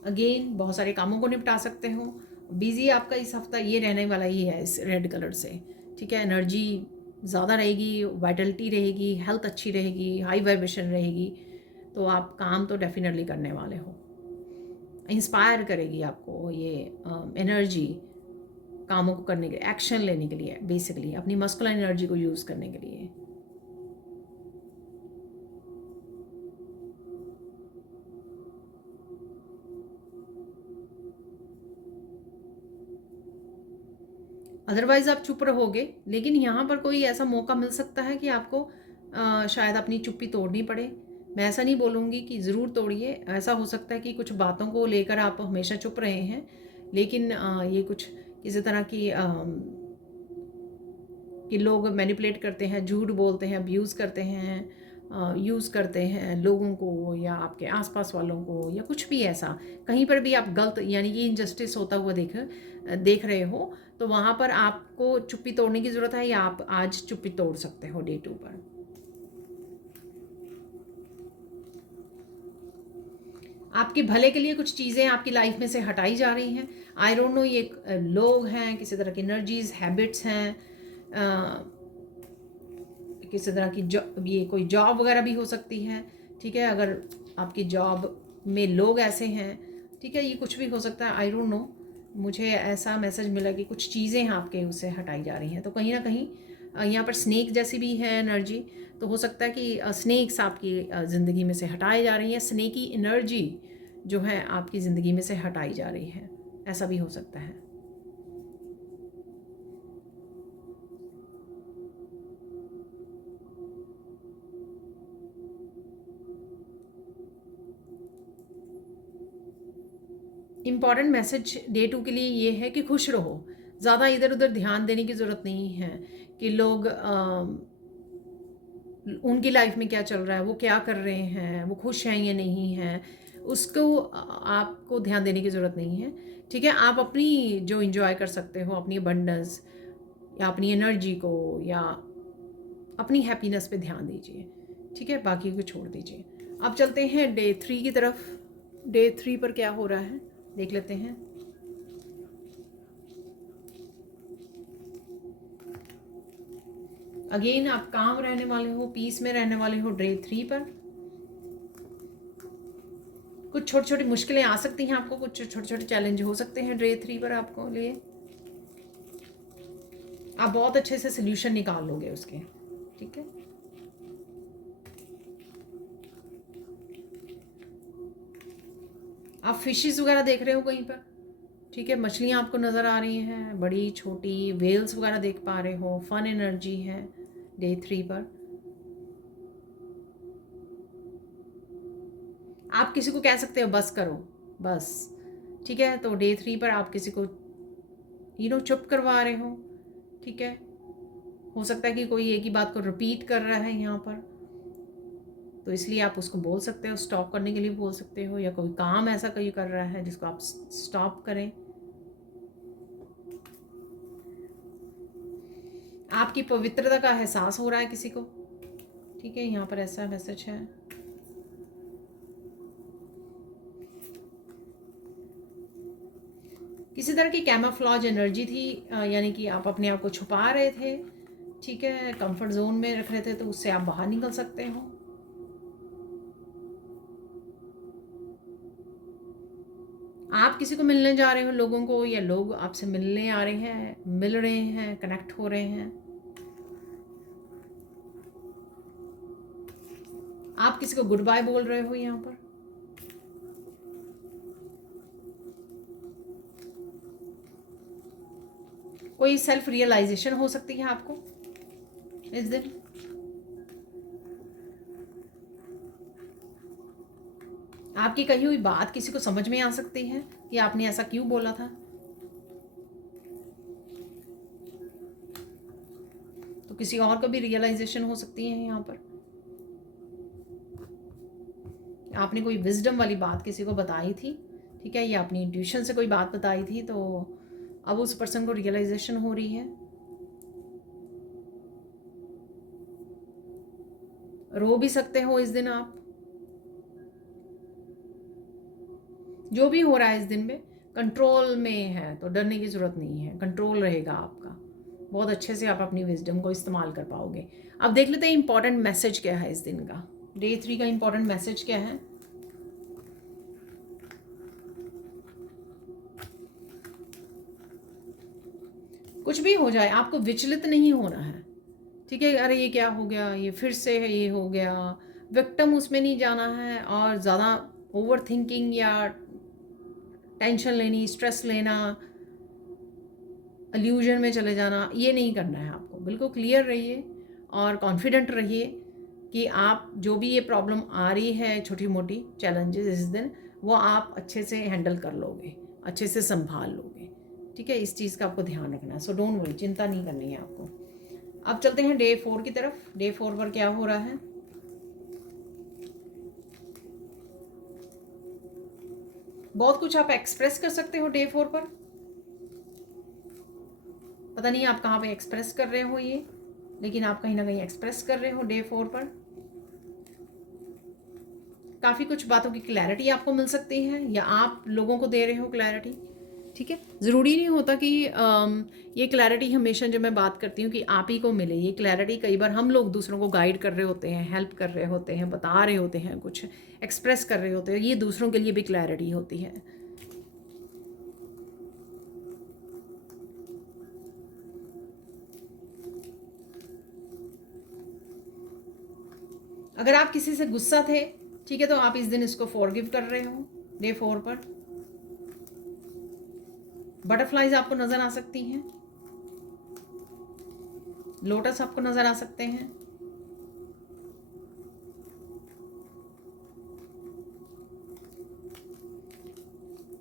अगेन बहुत सारे कामों को निपटा सकते हो। बिजी आपका इस हफ्ता ये रहने वाला ही है इस रेड कलर से। ठीक है, एनर्जी ज़्यादा रहेगी, वाइटलिटी रहेगी, हेल्थ अच्छी रहेगी, हाई वाइब्रेशन रहेगी। तो आप काम तो डेफिनेटली करने वाले हो। इंस्पायर करेगी आपको ये एनर्जी कामों को करने के लिए, एक्शन लेने के लिए, बेसिकली अपनी मस्कुलर एनर्जी को यूज़ करने के लिए। अदरवाइज़ आप चुप रहोगे, लेकिन यहाँ पर कोई ऐसा मौका मिल सकता है कि आपको शायद अपनी चुप्पी तोड़नी पड़े। मैं ऐसा नहीं बोलूँगी कि ज़रूर तोड़िए, ऐसा हो सकता है कि कुछ बातों को लेकर आप हमेशा चुप रहे हैं, लेकिन ये कुछ किसी तरह की कि लोग मैनिपुलेट करते हैं, झूठ बोलते हैं, अब्यूज़ करते हैं, यूज़ करते हैं लोगों को या आपके आसपास वालों को, या कुछ भी ऐसा कहीं पर भी आप गलत, यानी कि इनजस्टिस होता हुआ देख रहे हो, तो वहाँ पर आपको चुप्पी तोड़ने की ज़रूरत है, या आप आज चुप्पी तोड़ सकते हो डे 2 पर। आपके भले के लिए कुछ चीज़ें आपकी लाइफ में से हटाई जा रही हैं। आई डोंट नो, ये लोग हैं, किसी तरह की एनर्जीज, हैबिट्स हैं, किसी तरह की ये कोई जॉब वगैरह भी हो सकती है। ठीक है, अगर आपकी जॉब में लोग ऐसे हैं, ठीक है, ये कुछ भी हो सकता है। आई डोंट नो, मुझे ऐसा मैसेज मिला कि कुछ चीज़ें आपके उससे हटाई जा रही हैं। तो कहीं ना कहीं यहाँ पर स्नेक जैसी भी है एनर्जी, तो हो सकता है कि स्नेक्स आपकी ज़िंदगी में से हटाए जा रही हैं, स्नेकी एनर्जी जो है आपकी ज़िंदगी में से हटाई जा रही है, ऐसा भी हो सकता है। इम्पॉर्टेंट मैसेज डे 2 के लिए ये है कि खुश रहो। ज़्यादा इधर उधर ध्यान देने की ज़रूरत नहीं है कि लोग उनकी लाइफ में क्या चल रहा है, वो क्या कर रहे हैं, वो खुश हैं या नहीं हैं, उसको आपको ध्यान देने की ज़रूरत नहीं है। ठीक है, आप अपनी जो इंजॉय कर सकते हो, अपनी अबंडेंस या अपनी एनर्जी को या अपनी हैप्पीनेस पे ध्यान दीजिए। ठीक है, बाकी को छोड़ दीजिए। अब चलते हैं डे 3 की तरफ। डे 3 पर क्या हो रहा है देख लेते हैं। अगेन आप काम रहने वाले हो, पीस में रहने वाले हो डे 3 पर। कुछ छोटी छोटी मुश्किलें आ सकती हैं आपको, कुछ छोटे छोटे चैलेंज हो सकते हैं डे 3 पर आपको लिए। आप बहुत अच्छे से सोल्यूशन निकाल लोगे उसके, ठीक है। आप फिशेस वगैरह देख रहे हो कहीं पर, ठीक है। मछलियाँ आपको नज़र आ रही हैं, बड़ी छोटी वेल्स वगैरह देख पा रहे हो। फन एनर्जी है डे 3 पर। आप किसी को कह सकते हो बस करो, बस, ठीक है। तो डे 3 पर आप किसी को चुप करवा रहे हो, ठीक है। हो सकता है कि कोई एक ही बात को रिपीट कर रहा है यहाँ पर, तो इसलिए आप उसको बोल सकते हो, स्टॉप करने के लिए बोल सकते हो, या कोई काम ऐसा कोई कर रहा है जिसको आप स्टॉप करें। आपकी पवित्रता का एहसास हो रहा है किसी को, ठीक है। यहाँ पर ऐसा मैसेज है। किसी तरह की कैमोफ्लेज एनर्जी थी, यानी कि आप अपने आप को छुपा रहे थे, ठीक है। कंफर्ट जोन में रख रहे थे, तो उससे आप बाहर निकल सकते हो। आप किसी को मिलने जा रहे हो, लोगों को, या लोग आपसे मिलने आ रहे हैं, मिल रहे हैं, कनेक्ट हो रहे हैं। आप किसी को गुड बाय बोल रहे हो यहाँ पर। कोई सेल्फ रियलाइजेशन हो सकती है आपको इस दिन। आपकी कही हुई बात किसी को समझ में आ सकती है कि आपने ऐसा क्यों बोला था। तो किसी और को भी रियलाइजेशन हो सकती है यहाँ पर। आपने कोई विजडम वाली बात किसी को बताई थी, ठीक है, या अपनी इंट्यूशन से कोई बात बताई थी, तो अब उस पर्सन को रियलाइजेशन हो रही है। रो भी सकते हो इस दिन आप। जो भी हो रहा है इस दिन में कंट्रोल में है, तो डरने की ज़रूरत नहीं है, कंट्रोल रहेगा आपका। बहुत अच्छे से आप अपनी विजडम को इस्तेमाल कर पाओगे। अब देख लेते हैं इंपॉर्टेंट मैसेज क्या है इस दिन का। डे 3 का इंपॉर्टेंट मैसेज क्या है। कुछ भी हो जाए आपको विचलित नहीं होना है, ठीक है। अरे ये क्या हो गया, ये फिर से है, ये हो गया, विक्टिम उसमें नहीं जाना है, और ज़्यादा ओवर थिंकिंग या टेंशन लेनी, स्ट्रेस लेना, इल्यूजन में चले जाना, ये नहीं करना है आपको। बिल्कुल क्लियर रहिए और कॉन्फिडेंट रहिए कि आप जो भी ये प्रॉब्लम आ रही है, छोटी मोटी चैलेंजेस इस दिन, वो आप अच्छे से हैंडल कर लोगे, अच्छे से संभाल लोगे, ठीक है। इस चीज़ का आपको ध्यान रखना है। सो डोंट वरी, चिंता नहीं करनी है आपको। अब चलते हैं डे 4 की तरफ। डे 4 पर क्या हो रहा है। बहुत कुछ आप एक्सप्रेस कर सकते हो डे 4 पर। पता नहीं आप कहाँ पे एक्सप्रेस कर रहे हो ये, लेकिन आप कहीं ना कहीं एक्सप्रेस कर रहे हो डे 4 पर। काफ़ी कुछ बातों की क्लैरिटी आपको मिल सकती है, या आप लोगों को दे रहे हो क्लैरिटी, ठीक है। ज़रूरी नहीं होता कि ये क्लैरिटी हमेशा, जब मैं बात करती हूँ कि आप ही को मिले ये क्लैरिटी, कई बार हम लोग दूसरों को गाइड कर रहे होते हैं, हेल्प कर रहे होते हैं, बता रहे होते हैं, कुछ एक्सप्रेस कर रहे होते हैं, ये दूसरों के लिए भी क्लैरिटी होती है। अगर आप किसी से गुस्सा थे, ठीक है, तो आप इस दिन इसको फॉरगिव कर रहे हो डे 4 पर। बटरफ्लाइज आपको नज़र आ सकती हैं, लोटस आपको नज़र आ सकते हैं।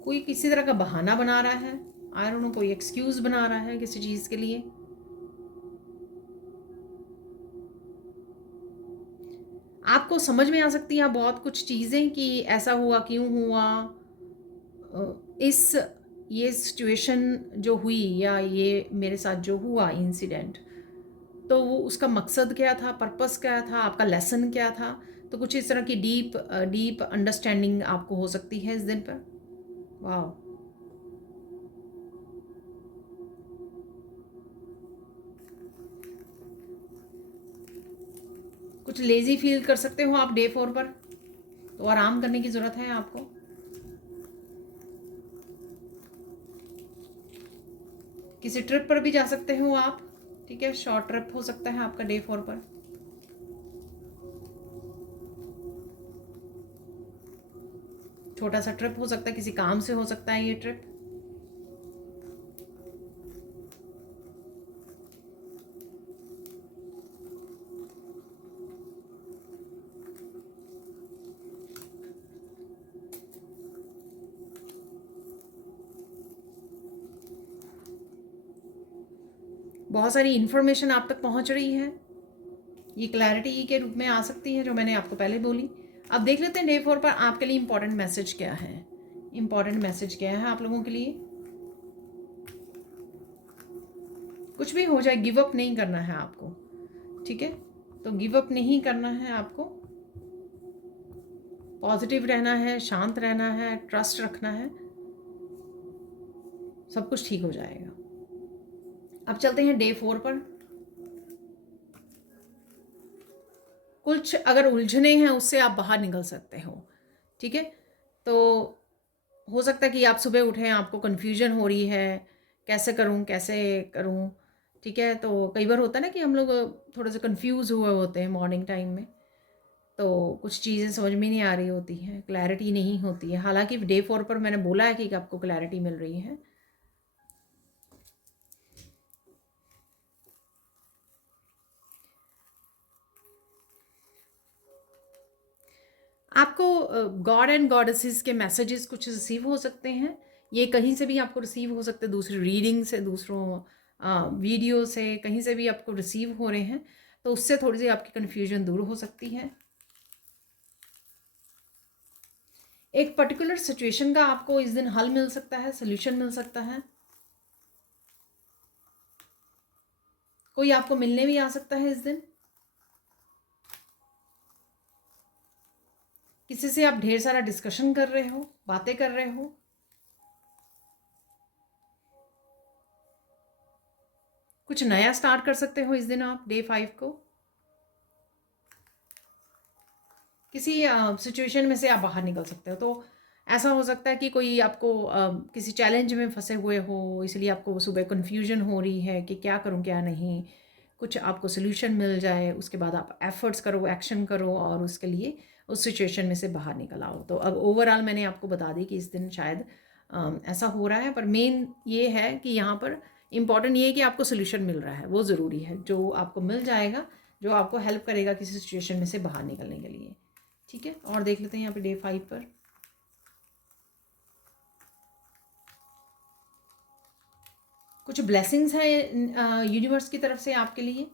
कोई किसी तरह का बहाना बना रहा है, आई डोंट नो, कोई एक्सक्यूज़ बना रहा है किसी चीज़ के लिए। आपको समझ में आ सकती हैं बहुत कुछ चीज़ें कि ऐसा हुआ, क्यों हुआ, इस ये सिचुएशन जो हुई, या ये मेरे साथ जो हुआ इंसिडेंट, तो वो उसका मकसद क्या था, पर्पस क्या था, आपका लेसन क्या था। तो कुछ इस तरह की डीप अंडरस्टैंडिंग आपको हो सकती है इस दिन पर। वाह। कुछ लेज़ी फील कर सकते हो आप डे 4 पर, तो आराम करने की ज़रूरत है आपको। किसी ट्रिप पर भी जा सकते हो आप, ठीक है, शॉर्ट ट्रिप हो सकता है आपका डे 4 पर। छोटा सा ट्रिप हो सकता है, किसी काम से हो सकता है ये ट्रिप। बहुत सारी इन्फॉर्मेशन आप तक पहुंच रही है, ये क्लैरिटी के रूप में आ सकती है जो मैंने आपको पहले बोली। अब देख लेते हैं डे 4 पर आपके लिए इंपॉर्टेंट मैसेज क्या है। इंपॉर्टेंट मैसेज क्या है आप लोगों के लिए? कुछ भी हो जाए गिव अप नहीं करना है आपको, ठीक है, तो गिव अप नहीं करना है आपको, पॉजिटिव रहना है, शांत रहना है, ट्रस्ट रखना है, सब कुछ ठीक हो जाएगा। अब चलते हैं डे 4 पर। कुछ अगर उलझने हैं उससे आप बाहर निकल सकते हो, ठीक है। तो हो सकता है कि आप सुबह उठें, आपको कन्फ्यूजन हो रही है, कैसे करूं कैसे करूं, ठीक है। तो कई बार होता है ना कि हम लोग थोड़े से कन्फ्यूज़ हुए होते हैं मॉर्निंग टाइम में, तो कुछ चीज़ें समझ में नहीं आ रही होती हैं, क्लैरिटी नहीं होती है। हालांकि डे 4 पर मैंने बोला है कि आपको क्लैरिटी मिल रही है। आपको गॉड एंड गॉडेसेस के मैसेजेस कुछ रिसीव हो सकते हैं, ये कहीं से भी आपको रिसीव हो सकते हैं, दूसरी रीडिंग से, दूसरों वीडियो से, कहीं से भी आपको रिसीव हो रहे हैं, तो उससे थोड़ी सी आपकी कन्फ्यूजन दूर हो सकती है। एक पर्टिकुलर सिचुएशन का आपको इस दिन हल मिल सकता है, सोल्यूशन मिल सकता है, कोई आपको मिलने भी आ सकता है इस दिन, किसी से आप ढेर सारा डिस्कशन कर रहे हो, बातें कर रहे हो, कुछ नया स्टार्ट कर सकते हो इस दिन आप डे 5 को। किसी सिचुएशन में से आप बाहर निकल सकते हो, तो ऐसा हो सकता है कि कोई आपको किसी चैलेंज में फंसे हुए हो, इसलिए आपको सुबह कन्फ्यूजन हो रही है कि क्या करूं क्या नहीं, कुछ आपको सोल्यूशन मिल जाए, उसके बाद आप एफर्ट्स करो, एक्शन करो और उसके लिए उस सिचुएशन में से बाहर निकल आओ। तो अब ओवरऑल मैंने आपको बता दी कि इस दिन शायद ऐसा हो रहा है, पर मेन ये है कि यहाँ पर इम्पॉर्टेंट ये है कि आपको सोल्यूशन मिल रहा है, वो ज़रूरी है, जो आपको मिल जाएगा, जो आपको हेल्प करेगा किसी सिचुएशन में से बाहर निकलने के लिए, ठीक है। और देख लेते हैं यहाँ पे डे 5 पर कुछ ब्लेसिंग्स हैं यूनिवर्स की तरफ से आपके लिए।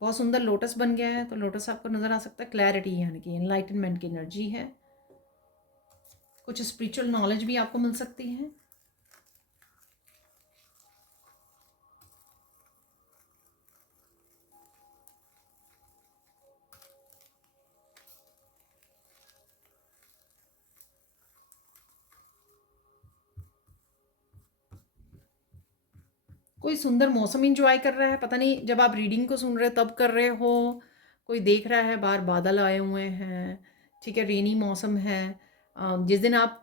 बहुत सुंदर लोटस बन गया है, तो लोटस आपको नजर आ सकता है, क्लैरिटी यानी कि एनलाइटनमेंट की एनर्जी है। कुछ स्पिरिचुअल नॉलेज भी आपको मिल सकती है। कोई सुंदर मौसम इंजॉय कर रहा है, पता नहीं जब आप रीडिंग को सुन रहे हो तब कर रहे हो, कोई देख रहा है बाहर बादल आए हुए हैं, ठीक है, रेनी मौसम है। जिस दिन आप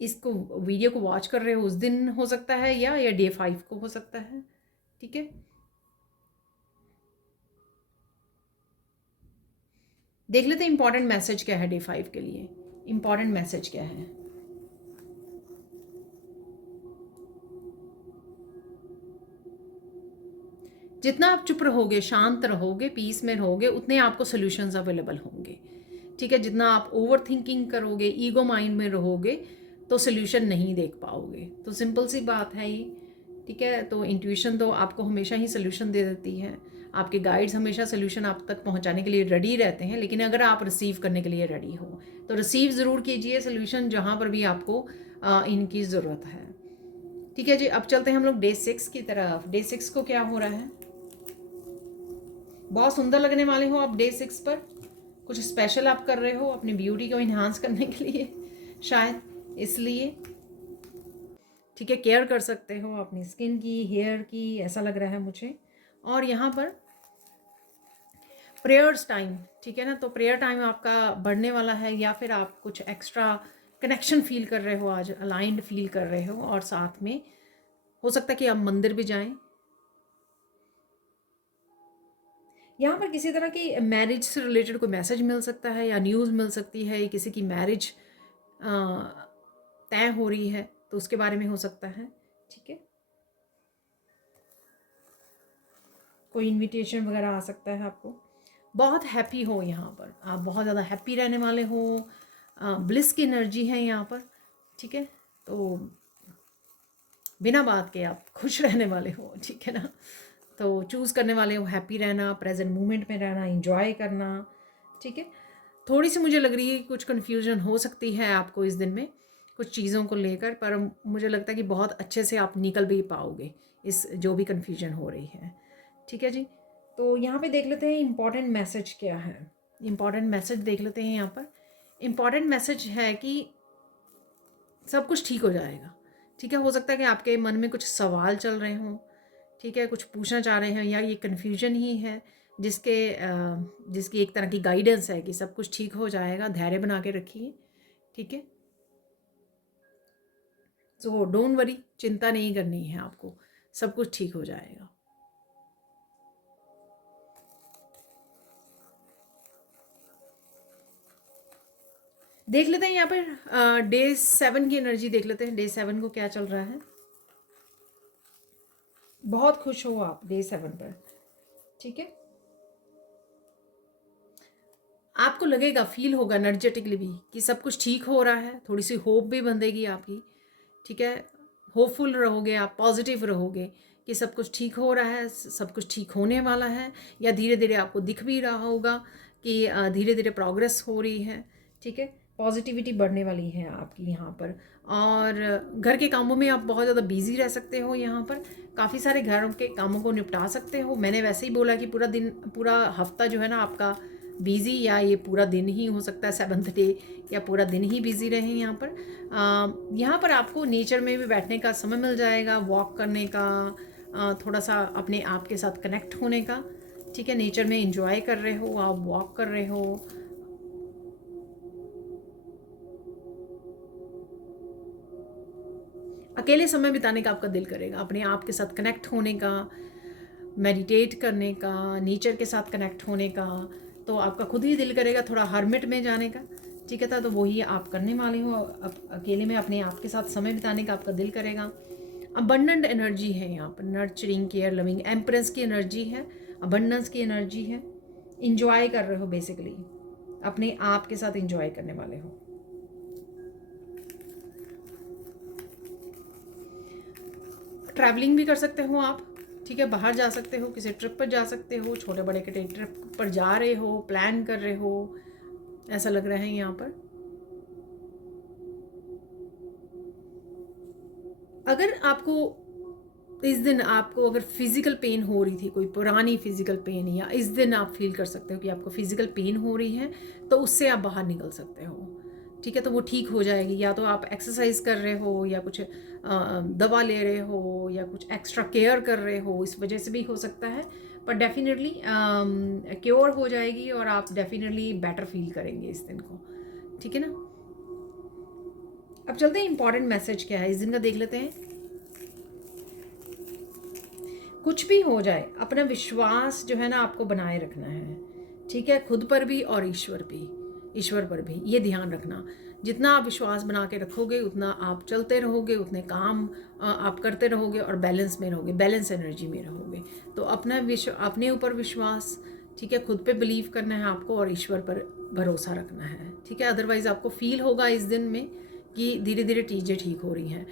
इसको वीडियो को वॉच कर रहे हो उस दिन हो सकता है, या डे 5 को हो सकता है, ठीक है। देख लेते हैं इंपॉर्टेंट मैसेज क्या है डे 5 के लिए। इंपॉर्टेंट मैसेज क्या है? जितना आप चुप रहोगे, शांत रहोगे, पीस में रहोगे, उतने आपको सॉल्यूशंस अवेलेबल होंगे, ठीक है। जितना आप ओवर थिंकिंग करोगे, ईगो माइंड में रहोगे, तो सॉल्यूशन नहीं देख पाओगे। तो सिंपल सी बात है ये, ठीक है। तो इंट्यूशन तो आपको हमेशा ही सॉल्यूशन दे देती है, आपके गाइड्स हमेशा सॉल्यूशन आप तक पहुंचाने के लिए रेडी रहते हैं, लेकिन अगर आप रिसीव करने के लिए रेडी हो तो रिसीव ज़रूर कीजिए सॉल्यूशन जहाँ पर भी आपको इनकी ज़रूरत है, ठीक है जी। अब चलते हैं हम लोग डे 6 की तरफ। डे 6 को क्या हो रहा है? बहुत सुंदर लगने वाले हो आप डे 6 पर, कुछ स्पेशल आप कर रहे हो अपनी ब्यूटी को इन्हांस करने के लिए शायद, इसलिए, ठीक है, केयर कर सकते हो अपनी स्किन की, हेयर की, ऐसा लग रहा है मुझे। और यहाँ पर प्रेयर्स टाइम, ठीक है ना, तो प्रेयर टाइम आपका बढ़ने वाला है, या फिर आप कुछ एक्स्ट्रा कनेक्शन फील कर रहे हो, आज अलाइंड फील कर रहे हो। और साथ में हो सकता है कि आप मंदिर भी जाएं। यहाँ पर किसी तरह की मैरिज से रिलेटेड कोई मैसेज मिल सकता है या न्यूज़ मिल सकती है, किसी की मैरिज तय हो रही है तो उसके बारे में हो सकता है। ठीक है, कोई इनविटेशन वगैरह आ सकता है आपको। बहुत हैप्पी हो यहाँ पर, आप बहुत ज़्यादा हैप्पी रहने वाले हो। ब्लिस की एनर्जी है यहाँ पर। ठीक है, तो बिना बात के आप खुश रहने वाले हो। ठीक है ना, तो चूज़ करने वाले हो हैप्पी रहना, प्रेजेंट मोमेंट में रहना, इंजॉय करना। ठीक है, थोड़ी सी मुझे लग रही है कि कुछ कन्फ्यूजन हो सकती है आपको इस दिन में कुछ चीज़ों को लेकर, पर मुझे लगता है कि बहुत अच्छे से आप निकल भी पाओगे इस जो भी कन्फ्यूजन हो रही है। ठीक है जी, तो यहाँ पे देख लेते हैं इम्पॉर्टेंट मैसेज क्या है। इम्पॉर्टेंट मैसेज देख लेते हैं यहाँ पर। इम्पॉर्टेंट मैसेज है कि सब कुछ ठीक हो जाएगा। ठीक है, हो सकता है कि आपके मन में कुछ सवाल चल रहे हों। ठीक है, कुछ पूछना चाह रहे हैं या ये कन्फ्यूजन ही है जिसकी एक तरह की गाइडेंस है कि सब कुछ ठीक हो जाएगा, धैर्य बना के रखिए। ठीक है, सो डोंट वरी, चिंता नहीं करनी है आपको, सब कुछ ठीक हो जाएगा। देख लेते हैं यहाँ पर डे 7 की एनर्जी देख लेते हैं। डे 7 को क्या चल रहा है। बहुत खुश हो आप डे 7 पर। ठीक है, आपको लगेगा, फील होगा एनर्जेटिकली भी कि सब कुछ ठीक हो रहा है। थोड़ी सी होप भी बंधेगी आपकी। ठीक है, होपफुल रहोगे आप, पॉजिटिव रहोगे कि सब कुछ ठीक हो रहा है, सब कुछ ठीक होने वाला है। या धीरे धीरे आपको दिख भी रहा होगा कि धीरे धीरे प्रोग्रेस हो रही है। ठीक है, पॉजिटिविटी बढ़ने वाली है आपकी यहाँ पर। और घर के कामों में आप बहुत ज़्यादा बिजी रह सकते हो। यहाँ पर काफ़ी सारे घरों के कामों को निपटा सकते हो। मैंने वैसे ही बोला कि पूरा दिन, पूरा हफ्ता जो है ना आपका बिजी, या ये पूरा दिन ही हो सकता है 7th डे, या पूरा दिन ही बिजी रहे यहाँ पर। यहाँ पर आपको नेचर में भी बैठने का समय मिल जाएगा, वॉक करने का, थोड़ा सा अपने आप के साथ कनेक्ट होने का। ठीक है, नेचर में एंजॉय कर रहे हो, आप वॉक कर रहे हो। अकेले समय बिताने का आपका दिल करेगा, अपने आप के साथ कनेक्ट होने का, मेडिटेट करने का, नेचर के साथ कनेक्ट होने का। तो आपका खुद ही दिल करेगा थोड़ा हर्मिट में जाने का। ठीक है, तो वही आप करने वाले हो। अकेले में अपने आप के साथ समय बिताने का आपका दिल करेगा। अबंडेंट एनर्जी है यहाँ पर, नर्चरिंग, केयर, लविंग, एम्प्रेस की एनर्जी है, अबंडेंस की एनर्जी है। इंजॉय कर रहे हो, बेसिकली अपने आप के साथ इंजॉय करने वाले हो। ट्रैवलिंग भी कर सकते हो आप। ठीक है, बाहर जा सकते हो, किसी ट्रिप पर जा सकते हो, छोटे बड़े के ट्रिप पर जा रहे हो, प्लान कर रहे हो, ऐसा लग रहा है यहाँ पर। अगर आपको इस दिन आपको अगर फिजिकल पेन हो रही थी, कोई पुरानी फिजिकल पेन, या इस दिन आप फील कर सकते हो कि आपको फिजिकल पेन हो रही है, तो उससे आप बाहर निकल सकते हो। ठीक है, तो वो ठीक हो जाएगी। या तो आप एक्सरसाइज कर रहे हो, या कुछ दवा ले रहे हो, या कुछ एक्स्ट्रा केयर कर रहे हो, इस वजह से भी हो सकता है। पर डेफिनेटली क्योर हो जाएगी और आप डेफिनेटली बेटर फील करेंगे इस दिन को। ठीक है ना, अब चलते हैं इंपॉर्टेंट मैसेज क्या है इस दिन का, देख लेते हैं। कुछ भी हो जाए, अपना विश्वास जो है ना आपको बनाए रखना है। ठीक है, खुद पर भी और ईश्वर पर भी ये ध्यान रखना। जितना आप विश्वास बना के रखोगे, उतना आप चलते रहोगे, उतने काम आप करते रहोगे और बैलेंस में रहोगे, बैलेंस एनर्जी में रहोगे। तो अपने ऊपर विश्वास, ठीक है, खुद पे बिलीव करना है आपको और ईश्वर पर भरोसा रखना है। ठीक है, अदरवाइज आपको फील होगा इस दिन में कि धीरे धीरे चीज़ें ठीक हो रही हैं।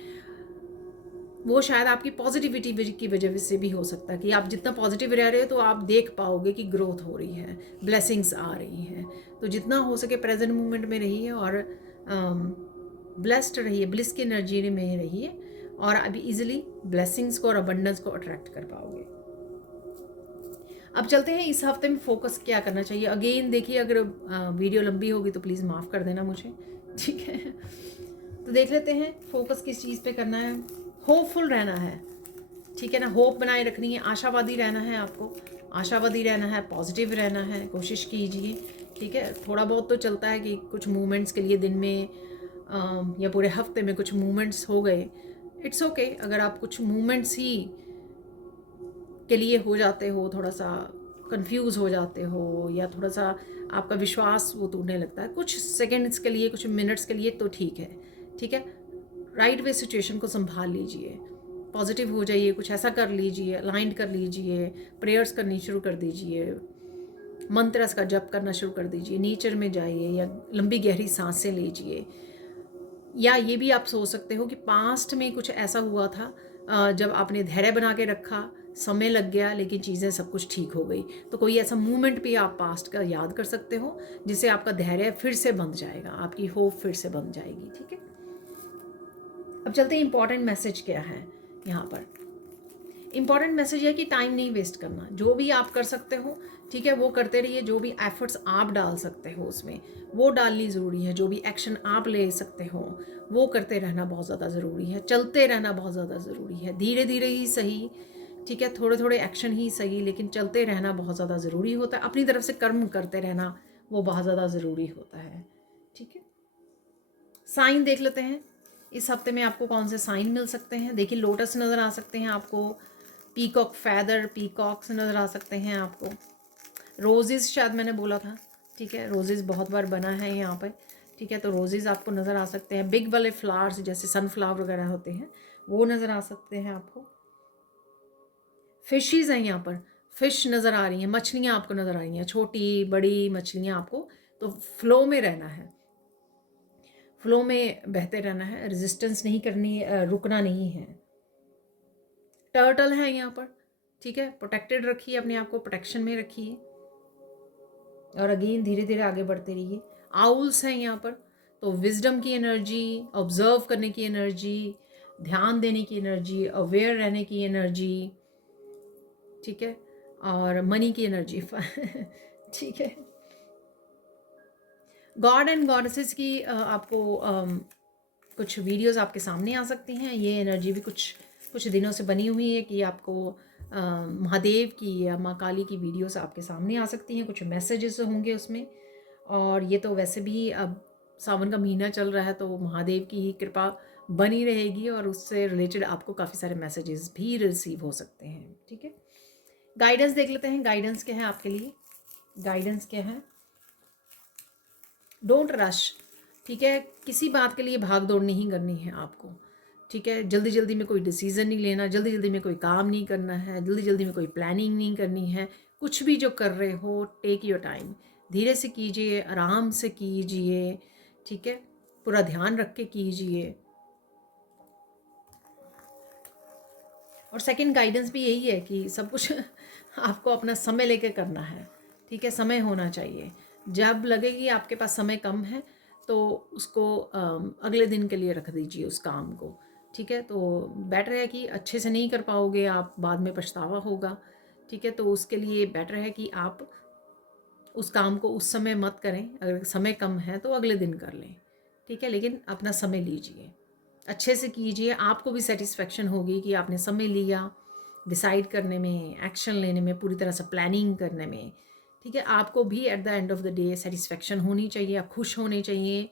वो शायद आपकी पॉजिटिविटी की वजह से भी हो सकता है कि आप जितना पॉजिटिव रह रहे हो तो आप देख पाओगे कि ग्रोथ हो रही है, ब्लेसिंग्स आ रही हैं। तो जितना हो सके प्रेजेंट मोमेंट में रहिए और ब्लेस्ड रहिए, ब्लिस की एनर्जी में रहिए, और अभी इजीली ब्लेसिंग्स को और अबंडेंस को अट्रैक्ट कर पाओगे। अब चलते हैं इस हफ्ते में फोकस क्या करना चाहिए। अगेन देखिए, अगर वीडियो लंबी होगी तो प्लीज़ माफ़ कर देना मुझे। ठीक है, तो देख लेते हैं फोकस किस चीज़ पे करना है। होपफुल रहना है। ठीक है ना, होप बनाए रखनी है, आशावादी रहना है आपको, आशावादी रहना है, पॉजिटिव रहना है, कोशिश कीजिए। ठीक है, थोड़ा बहुत तो चलता है कि कुछ मूवमेंट्स के लिए दिन में या पूरे हफ्ते में कुछ मूवमेंट्स हो गए, इट्स ओके अगर आप कुछ मूवमेंट्स ही के लिए हो जाते हो, थोड़ा सा कंफ्यूज हो जाते हो या थोड़ा सा आपका विश्वास वो टूटने लगता है कुछ सेकंड्स के लिए, कुछ मिनट्स के लिए, तो ठीक है, ठीक है। राइट वे सिचुएशन को संभाल लीजिए, पॉजिटिव हो जाइए, कुछ ऐसा कर लीजिए, अलाइंड कर लीजिए, प्रेयर्स करनी शुरू कर दीजिए, मंत्र का जप करना शुरू कर दीजिए, नेचर में जाइए या लंबी गहरी सांसें लीजिए। या ये भी आप सोच सकते हो कि पास्ट में कुछ ऐसा हुआ था जब आपने धैर्य बना के रखा, समय लग गया लेकिन चीज़ें सब कुछ ठीक हो गई, तो कोई ऐसा मूवमेंट भी आप पास्ट का याद कर सकते हो जिससे आपका धैर्य फिर से बंध जाएगा, आपकी होप फिर से बंध जाएगी, ठीक है। अब चलते हैं इंपॉर्टेंट मैसेज क्या है यहाँ पर। इंपॉर्टेंट मैसेज है कि टाइम नहीं वेस्ट करना, जो भी आप कर सकते हो ठीक है वो करते रहिए, जो भी एफर्ट्स आप डाल सकते हो उसमें वो डालनी ज़रूरी है, जो भी एक्शन आप ले सकते हो वो करते रहना बहुत ज़्यादा ज़रूरी है, चलते रहना बहुत ज़्यादा ज़रूरी है, धीरे धीरे ही सही, ठीक है, थोड़े थोड़े एक्शन ही सही, लेकिन चलते रहना बहुत ज़्यादा ज़रूरी होता है, अपनी तरफ से कर्म करते रहना वो बहुत ज़्यादा ज़रूरी होता है, ठीक है। साइन देख लेते हैं इस हफ्ते में आपको कौन से साइन मिल सकते हैं। देखिए लोटस नज़र आ सकते हैं आपको, पीकॉक फैदर, पीकॉक्स नज़र आ सकते हैं आपको, रोजेज़ शायद मैंने बोला था, ठीक है, रोजेज़ बहुत बार बना है यहाँ पर, ठीक है, तो रोजेज़ आपको नज़र आ सकते हैं, बिग वाले फ्लावर्स जैसे सनफ्लावर वगैरह होते हैं वो नज़र आ सकते हैं आपको। फिशेस हैं यहाँ पर, फिश नज़र आ रही हैं, मछलियाँ आपको नज़र आ रही हैं, छोटी बड़ी मछलियाँ आपको, तो फ्लो में रहना है, फ्लो में बहते रहना है, रेजिस्टेंस नहीं करनी, रुकना नहीं है। टर्टल है यहाँ पर, ठीक है, प्रोटेक्टेड रखिए अपने आप को, प्रोटेक्शन में रखिए और अगेन धीरे धीरे आगे बढ़ते रहिए। आउल्स हैं यहाँ पर, तो विजडम की एनर्जी, ऑब्जर्व करने की एनर्जी, ध्यान देने की एनर्जी, अवेयर रहने की एनर्जी, ठीक है, और मनी की एनर्जी ठीक है। गॉड एंड गॉडेसेस की आपको कुछ वीडियोस आपके सामने आ सकती हैं, ये एनर्जी भी कुछ दिनों से बनी हुई है कि आपको महादेव की या माँ काली की वीडियोस आपके सामने आ सकती हैं, कुछ मैसेजेस होंगे उसमें, और ये तो वैसे भी अब सावन का महीना चल रहा है तो महादेव की ही कृपा बनी रहेगी और उससे रिलेटेड आपको काफ़ी सारे मैसेजेस भी रिसीव हो सकते हैं, ठीक है। गाइडेंस देख लेते हैं, गाइडेंस क्या है आपके लिए, गाइडेंस क्या है। डोंट रश, ठीक है, किसी बात के लिए भाग दौड़ नहीं करनी है आपको, ठीक है, जल्दी जल्दी में कोई डिसीज़न नहीं लेना, जल्दी जल्दी में कोई काम नहीं करना है, जल्दी जल्दी में कोई प्लानिंग नहीं करनी है, कुछ भी जो कर रहे हो टेक योर टाइम, धीरे से कीजिए, आराम से कीजिए, ठीक है, पूरा ध्यान रख के कीजिए। और सेकंड गाइडेंस भी यही है कि सब कुछ आपको अपना समय लेके करना है, ठीक है, समय होना चाहिए, जब लगे कि आपके पास समय कम है तो उसको अगले दिन के लिए रख दीजिए उस काम को, ठीक है, तो बेटर है कि अच्छे से नहीं कर पाओगे आप, बाद में पछतावा होगा, ठीक है, तो उसके लिए बेटर है कि आप उस काम को उस समय मत करें, अगर समय कम है तो अगले दिन कर लें, ठीक है, लेकिन अपना समय लीजिए, अच्छे से कीजिए, आपको भी सेटिस्फेक्शन होगी कि आपने समय लिया डिसाइड करने में, एक्शन लेने में, पूरी तरह से प्लानिंग करने में, ठीक है, आपको भी at the end of the day satisfaction होनी चाहिए, आप खुश होने चाहिए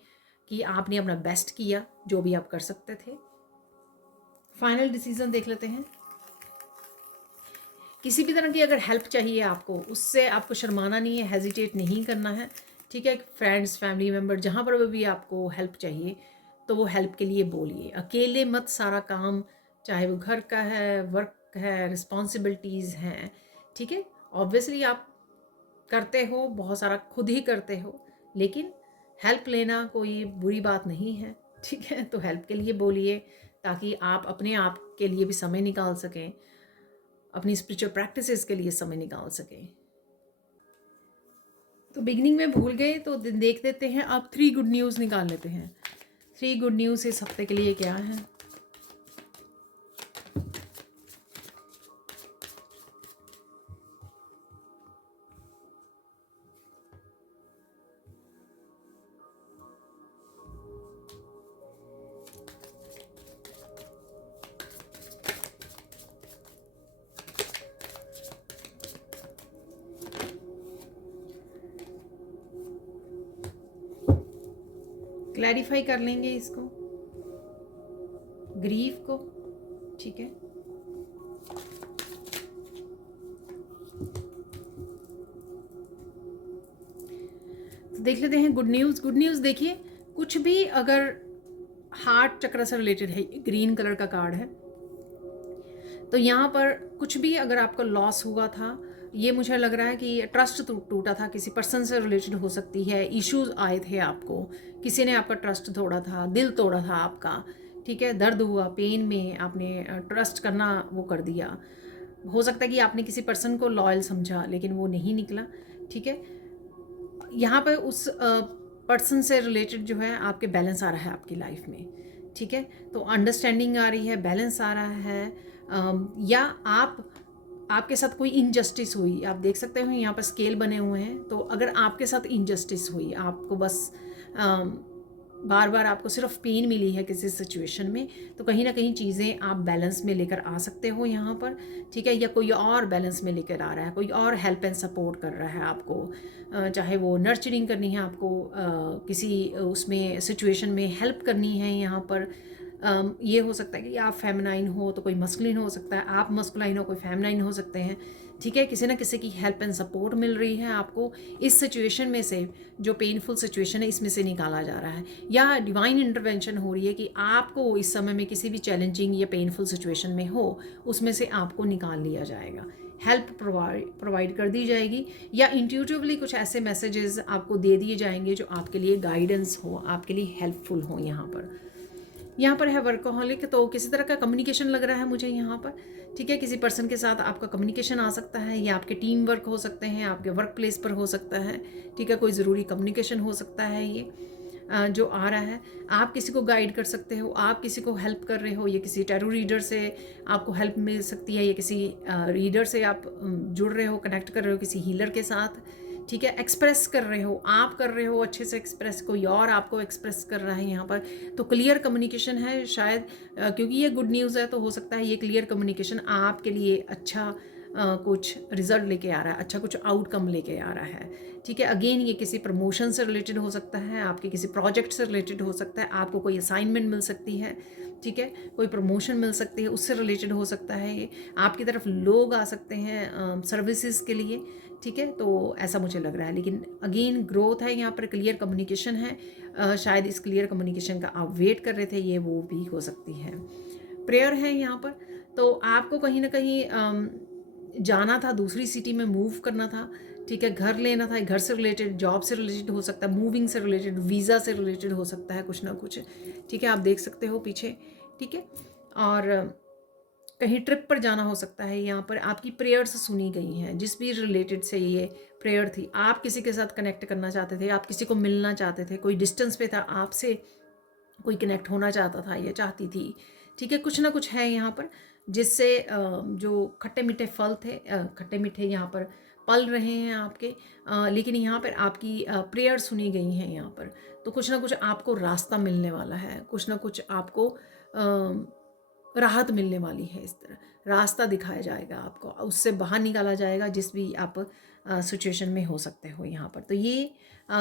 कि आपने अपना बेस्ट किया जो भी आप कर सकते थे। फाइनल डिसीजन देख लेते हैं। किसी भी तरह की अगर हेल्प चाहिए आपको, उससे आपको शर्माना नहीं है, हेजिटेट नहीं करना है, ठीक है, फ्रेंड्स फैमिली मेम्बर जहाँ पर भी आपको हेल्प चाहिए तो वो हेल्प के लिए बोलिए, अकेले मत सारा काम, चाहे वो घर का है, वर्क है, रिस्पॉन्सिबिलिटीज़ हैं, ठीक है, ऑब्वियसली आप करते हो, बहुत सारा खुद ही करते हो, लेकिन हेल्प लेना कोई बुरी बात नहीं है, ठीक है, तो हेल्प के लिए बोलिए ताकि आप अपने आप के लिए भी समय निकाल सकें, अपनी स्पिरिचुअल प्रैक्टिसेस के लिए समय निकाल सकें। तो बिगनिंग में भूल गए तो देख देते हैं, आप 3 गुड न्यूज़ निकाल लेते हैं। 3 गुड न्यूज़ इस हफ्ते के लिए क्या है। क्लैरिफाई कर लेंगे इसको, ग्रीफ को, ठीक है। तो देख लेते हैं गुड न्यूज़। गुड न्यूज़ देखिए, कुछ भी अगर हार्ट चक्र से रिलेटेड है, ग्रीन कलर का कार्ड है, तो यहाँ पर कुछ भी अगर आपका लॉस हुआ था, ये मुझे लग रहा है कि ट्रस्ट टूटा था, किसी पर्सन से रिलेटेड हो सकती है, इश्यूज आए थे आपको, किसी ने आपका ट्रस्ट तोड़ा था, दिल तोड़ा था आपका, ठीक है, दर्द हुआ, पेन में आपने ट्रस्ट करना वो कर दिया। हो सकता है कि आपने किसी पर्सन को लॉयल समझा लेकिन वो नहीं निकला, ठीक है। यहाँ पर उस पर्सन से रिलेटेड जो है आपके बैलेंस आ रहा है आपकी लाइफ में, ठीक है। तो अंडरस्टैंडिंग आ रही है, बैलेंस आ रहा है, या आपके साथ कोई इनजस्टिस हुई, आप देख सकते हो यहाँ पर स्केल बने हुए हैं, तो अगर आपके साथ इनजस्टिस हुई, आपको बस बार बार आपको सिर्फ पेन मिली है किसी सिचुएशन में, तो कहीं ना कहीं चीज़ें आप बैलेंस में लेकर आ सकते हो यहाँ पर, ठीक है। या कोई और बैलेंस में लेकर आ रहा है, कोई और हेल्प एंड सपोर्ट कर रहा है आपको, चाहे वो नर्चरिंग करनी है आपको, किसी उसमें सिचुएशन में हेल्प करनी है यहाँ पर। ये हो सकता है कि आप फेमिनाइन हो तो कोई मस्कुलिन हो सकता है, आप मस्कुलाइन हो कोई फेमिनाइन हो सकते हैं, ठीक है। किसी ना किसी की हेल्प एंड सपोर्ट मिल रही है आपको इस सिचुएशन में से, जो पेनफुल सिचुएशन है इसमें से निकाला जा रहा है, या डिवाइन इंटरवेंशन हो रही है कि आपको इस समय में किसी भी चैलेंजिंग या पेनफुल सिचुएशन में हो उसमें से आपको निकाल लिया जाएगा, हेल्प प्रोवाइड कर दी जाएगी, या इंट्यूटिवली कुछ ऐसे मैसेजेस आपको दे दिए जाएंगे जो आपके लिए गाइडेंस हो, आपके लिए हेल्पफुल हो। यहाँ पर है वर्कोहॉलिक, तो किसी तरह का कम्युनिकेशन लग रहा है मुझे यहाँ पर, ठीक है। किसी पर्सन के साथ आपका कम्युनिकेशन आ सकता है, या आपके टीम वर्क हो सकते हैं, आपके वर्क प्लेस पर हो सकता है, ठीक है। कोई ज़रूरी कम्युनिकेशन हो सकता है ये जो आ रहा है। आप किसी को गाइड कर सकते हो, आप किसी को हेल्प कर रहे हो, या किसी टैरो रीडर से आपको हेल्प मिल सकती है, या किसी रीडर से आप जुड़ रहे हो, कनेक्ट कर रहे हो किसी हीलर के साथ, ठीक है। एक्सप्रेस कर रहे हो, आप कर रहे हो अच्छे से एक्सप्रेस, कोई और आपको एक्सप्रेस कर रहा है यहाँ पर, तो क्लियर कम्युनिकेशन है शायद, क्योंकि ये गुड न्यूज़ है तो हो सकता है ये क्लियर कम्युनिकेशन आपके लिए अच्छा कुछ रिजल्ट लेके आ रहा है, अच्छा कुछ आउटकम लेके आ रहा है, ठीक है। अगेन ये किसी प्रमोशन से रिलेटेड हो सकता है, आपके किसी प्रोजेक्ट से रिलेटेड हो सकता है, आपको कोई असाइनमेंट मिल सकती है, ठीक है, कोई प्रमोशन मिल सकती है, उससे रिलेटेड हो सकता है ये, आपकी तरफ लोग आ सकते हैं सर्विसेज के लिए, ठीक है। तो ऐसा मुझे लग रहा है, लेकिन अगेन ग्रोथ है यहाँ पर, क्लियर कम्युनिकेशन है, शायद इस क्लियर कम्युनिकेशन का आप वेट कर रहे थे, ये वो भी हो सकती है। प्रेयर है यहाँ पर, तो आपको कहीं ना कहीं जाना था, दूसरी सिटी में मूव करना था, ठीक है, घर लेना था, घर से रिलेटेड, जॉब से रिलेटेड हो सकता है, मूविंग से रिलेटेड, वीज़ा से रिलेटेड हो सकता है कुछ ना कुछ, ठीक है। आप देख सकते हो पीछे, ठीक है। और कहीं ट्रिप पर जाना हो सकता है, यहाँ पर आपकी प्रेयर्स सुनी गई हैं, जिस भी रिलेटेड से ये प्रेयर थी, आप किसी के साथ कनेक्ट करना चाहते थे, आप किसी को मिलना चाहते थे, कोई डिस्टेंस पे था आपसे, कोई कनेक्ट होना चाहता था या चाहती थी, ठीक है। कुछ ना कुछ है यहाँ पर जिससे जो खट्टे मीठे फल थे, खट्टे मीठे यहाँ पर पल रहे हैं आपके, लेकिन यहाँ पर आपकी प्रेयर सुनी गई हैं यहाँ पर, तो कुछ ना कुछ आपको रास्ता मिलने वाला है, कुछ ना कुछ आपको राहत मिलने वाली है, इस तरह रास्ता दिखाया जाएगा आपको, उससे बाहर निकाला जाएगा जिस भी आप सिचुएशन में हो सकते हो यहाँ पर। तो ये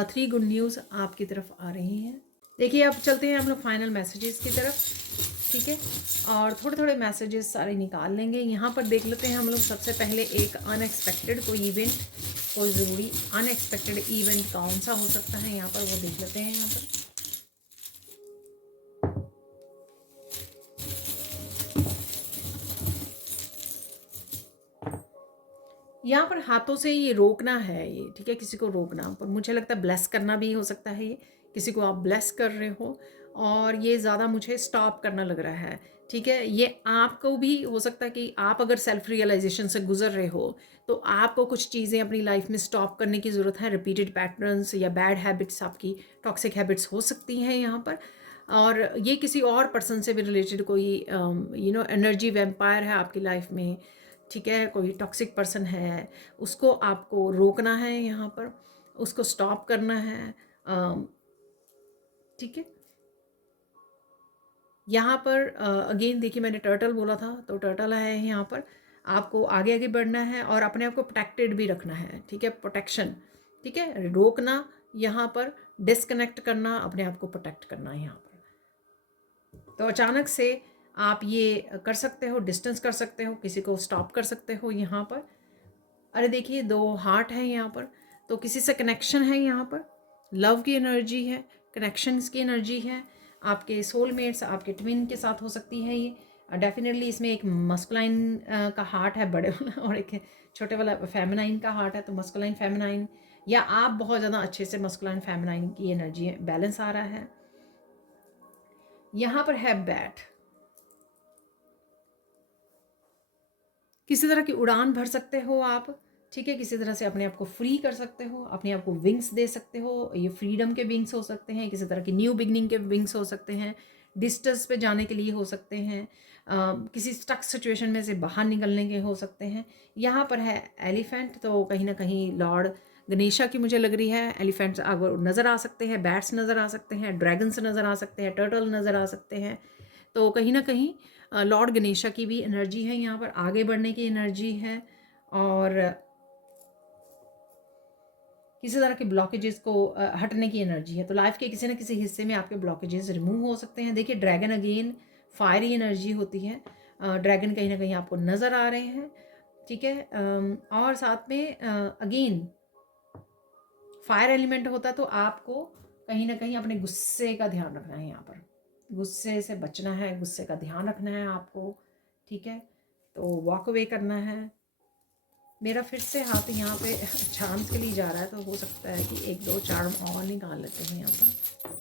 3 गुड न्यूज़ आपकी तरफ आ रही हैं। देखिए अब चलते हैं हम लोग फाइनल मैसेजेस की तरफ, ठीक है, और थोड़े थोड़े मैसेजेस सारे निकाल लेंगे। यहाँ पर देख लेते हैं हम लोग सबसे पहले एक अनएक्सपेक्टेड कोई इवेंट, कोई ज़रूरी अनएक्सपेक्टेड इवेंट कौन सा हो सकता है यहाँ पर, वो देख लेते हैं यहाँ पर। यहाँ पर हाथों से ये रोकना है, ये ठीक है, किसी को रोकना, पर मुझे लगता है ब्लेस करना भी हो सकता है, ये किसी को आप ब्लेस कर रहे हो, और ये ज़्यादा मुझे स्टॉप करना लग रहा है, ठीक है। ये आपको भी हो सकता है कि आप अगर सेल्फ रियलाइजेशन से गुजर रहे हो तो आपको कुछ चीज़ें अपनी लाइफ में स्टॉप करने की ज़रूरत है, रिपीटेड पैटर्न्स या बैड हैबिट्स, आपकी टॉक्सिक हैबिट्स हो सकती हैं यहाँ पर, और ये किसी और पर्सन से भी रिलेटेड कोई एनर्जी वैम्पायर है आपकी लाइफ में, ठीक है, कोई टॉक्सिक पर्सन है, उसको आपको रोकना है यहाँ पर, उसको स्टॉप करना है, ठीक है। यहाँ पर अगेन देखिए मैंने टर्टल बोला था, तो टर्टल है यहाँ पर, आपको आगे आगे बढ़ना है और अपने आप को प्रोटेक्टेड भी रखना है, ठीक है, प्रोटेक्शन, ठीक है, रोकना यहाँ पर डिस्कनेक्ट करना, अपने आप को प्रोटेक्ट करना है यहाँ पर। तो अचानक से आप ये कर सकते हो, डिस्टेंस कर सकते हो, किसी को स्टॉप कर सकते हो यहाँ पर। अरे देखिए 2 हार्ट है यहाँ पर, तो किसी से कनेक्शन है यहाँ पर, लव की एनर्जी है, कनेक्शंस की एनर्जी है, आपके सोलमेट्स, आपके ट्विन के साथ हो सकती है ये। डेफिनेटली इसमें एक मस्कुलाइन का हार्ट है बड़े वाला, और एक छोटे वाला फेमिनाइन का हार्ट है। तो मस्कुलाइन फेमिनाइन, या आप बहुत ज़्यादा अच्छे से मस्कुलाइन फेमिनाइन की एनर्जी बैलेंस आ रहा है। यहाँ पर है बैट, किसी तरह की उड़ान भर सकते हो आप, ठीक है, किसी तरह से अपने आप को फ्री कर सकते हो, अपने आप को विंग्स दे सकते हो। ये फ्रीडम के विंग्स हो सकते हैं, किसी तरह की न्यू बिगनिंग के विंग्स हो सकते हैं, डिस्टेंस पे जाने के लिए हो सकते हैं, किसी स्टक सिचुएशन में से बाहर निकलने के हो सकते हैं। यहाँ पर है एलिफेंट, तो कहीं ना कहीं लॉर्ड गणेशा की मुझे लग रही है। एलिफेंट्स नज़र आ सकते हैं, बैट्स नज़र आ सकते हैं, ड्रैगन्स नज़र आ सकते हैं, टर्टल नज़र आ सकते हैं। तो कहीं ना कहीं लॉर्ड गणेशा की भी एनर्जी है यहाँ पर, आगे बढ़ने की एनर्जी है, और किसी तरह के ब्लॉकेजेस को हटने की एनर्जी है। तो लाइफ के किसी न किसी हिस्से में आपके ब्लॉकेजेस रिमूव हो सकते हैं। देखिए ड्रैगन अगेन फायरी एनर्जी होती है, ड्रैगन कहीं ना कहीं आपको नज़र आ रहे हैं, ठीक है। और साथ में अगेन फायर एलिमेंट होता है, तो आपको कहीं ना कहीं अपने गुस्से का ध्यान रखना है यहाँ पर, गुस्से से बचना है, गुस्से का ध्यान रखना है आपको, ठीक है। तो वॉक अवे करना है। मेरा फिर से हाथ यहाँ पे चांस के लिए जा रहा है, तो हो सकता है कि 1 2 4 और निकाल लेते हैं यहाँ पर,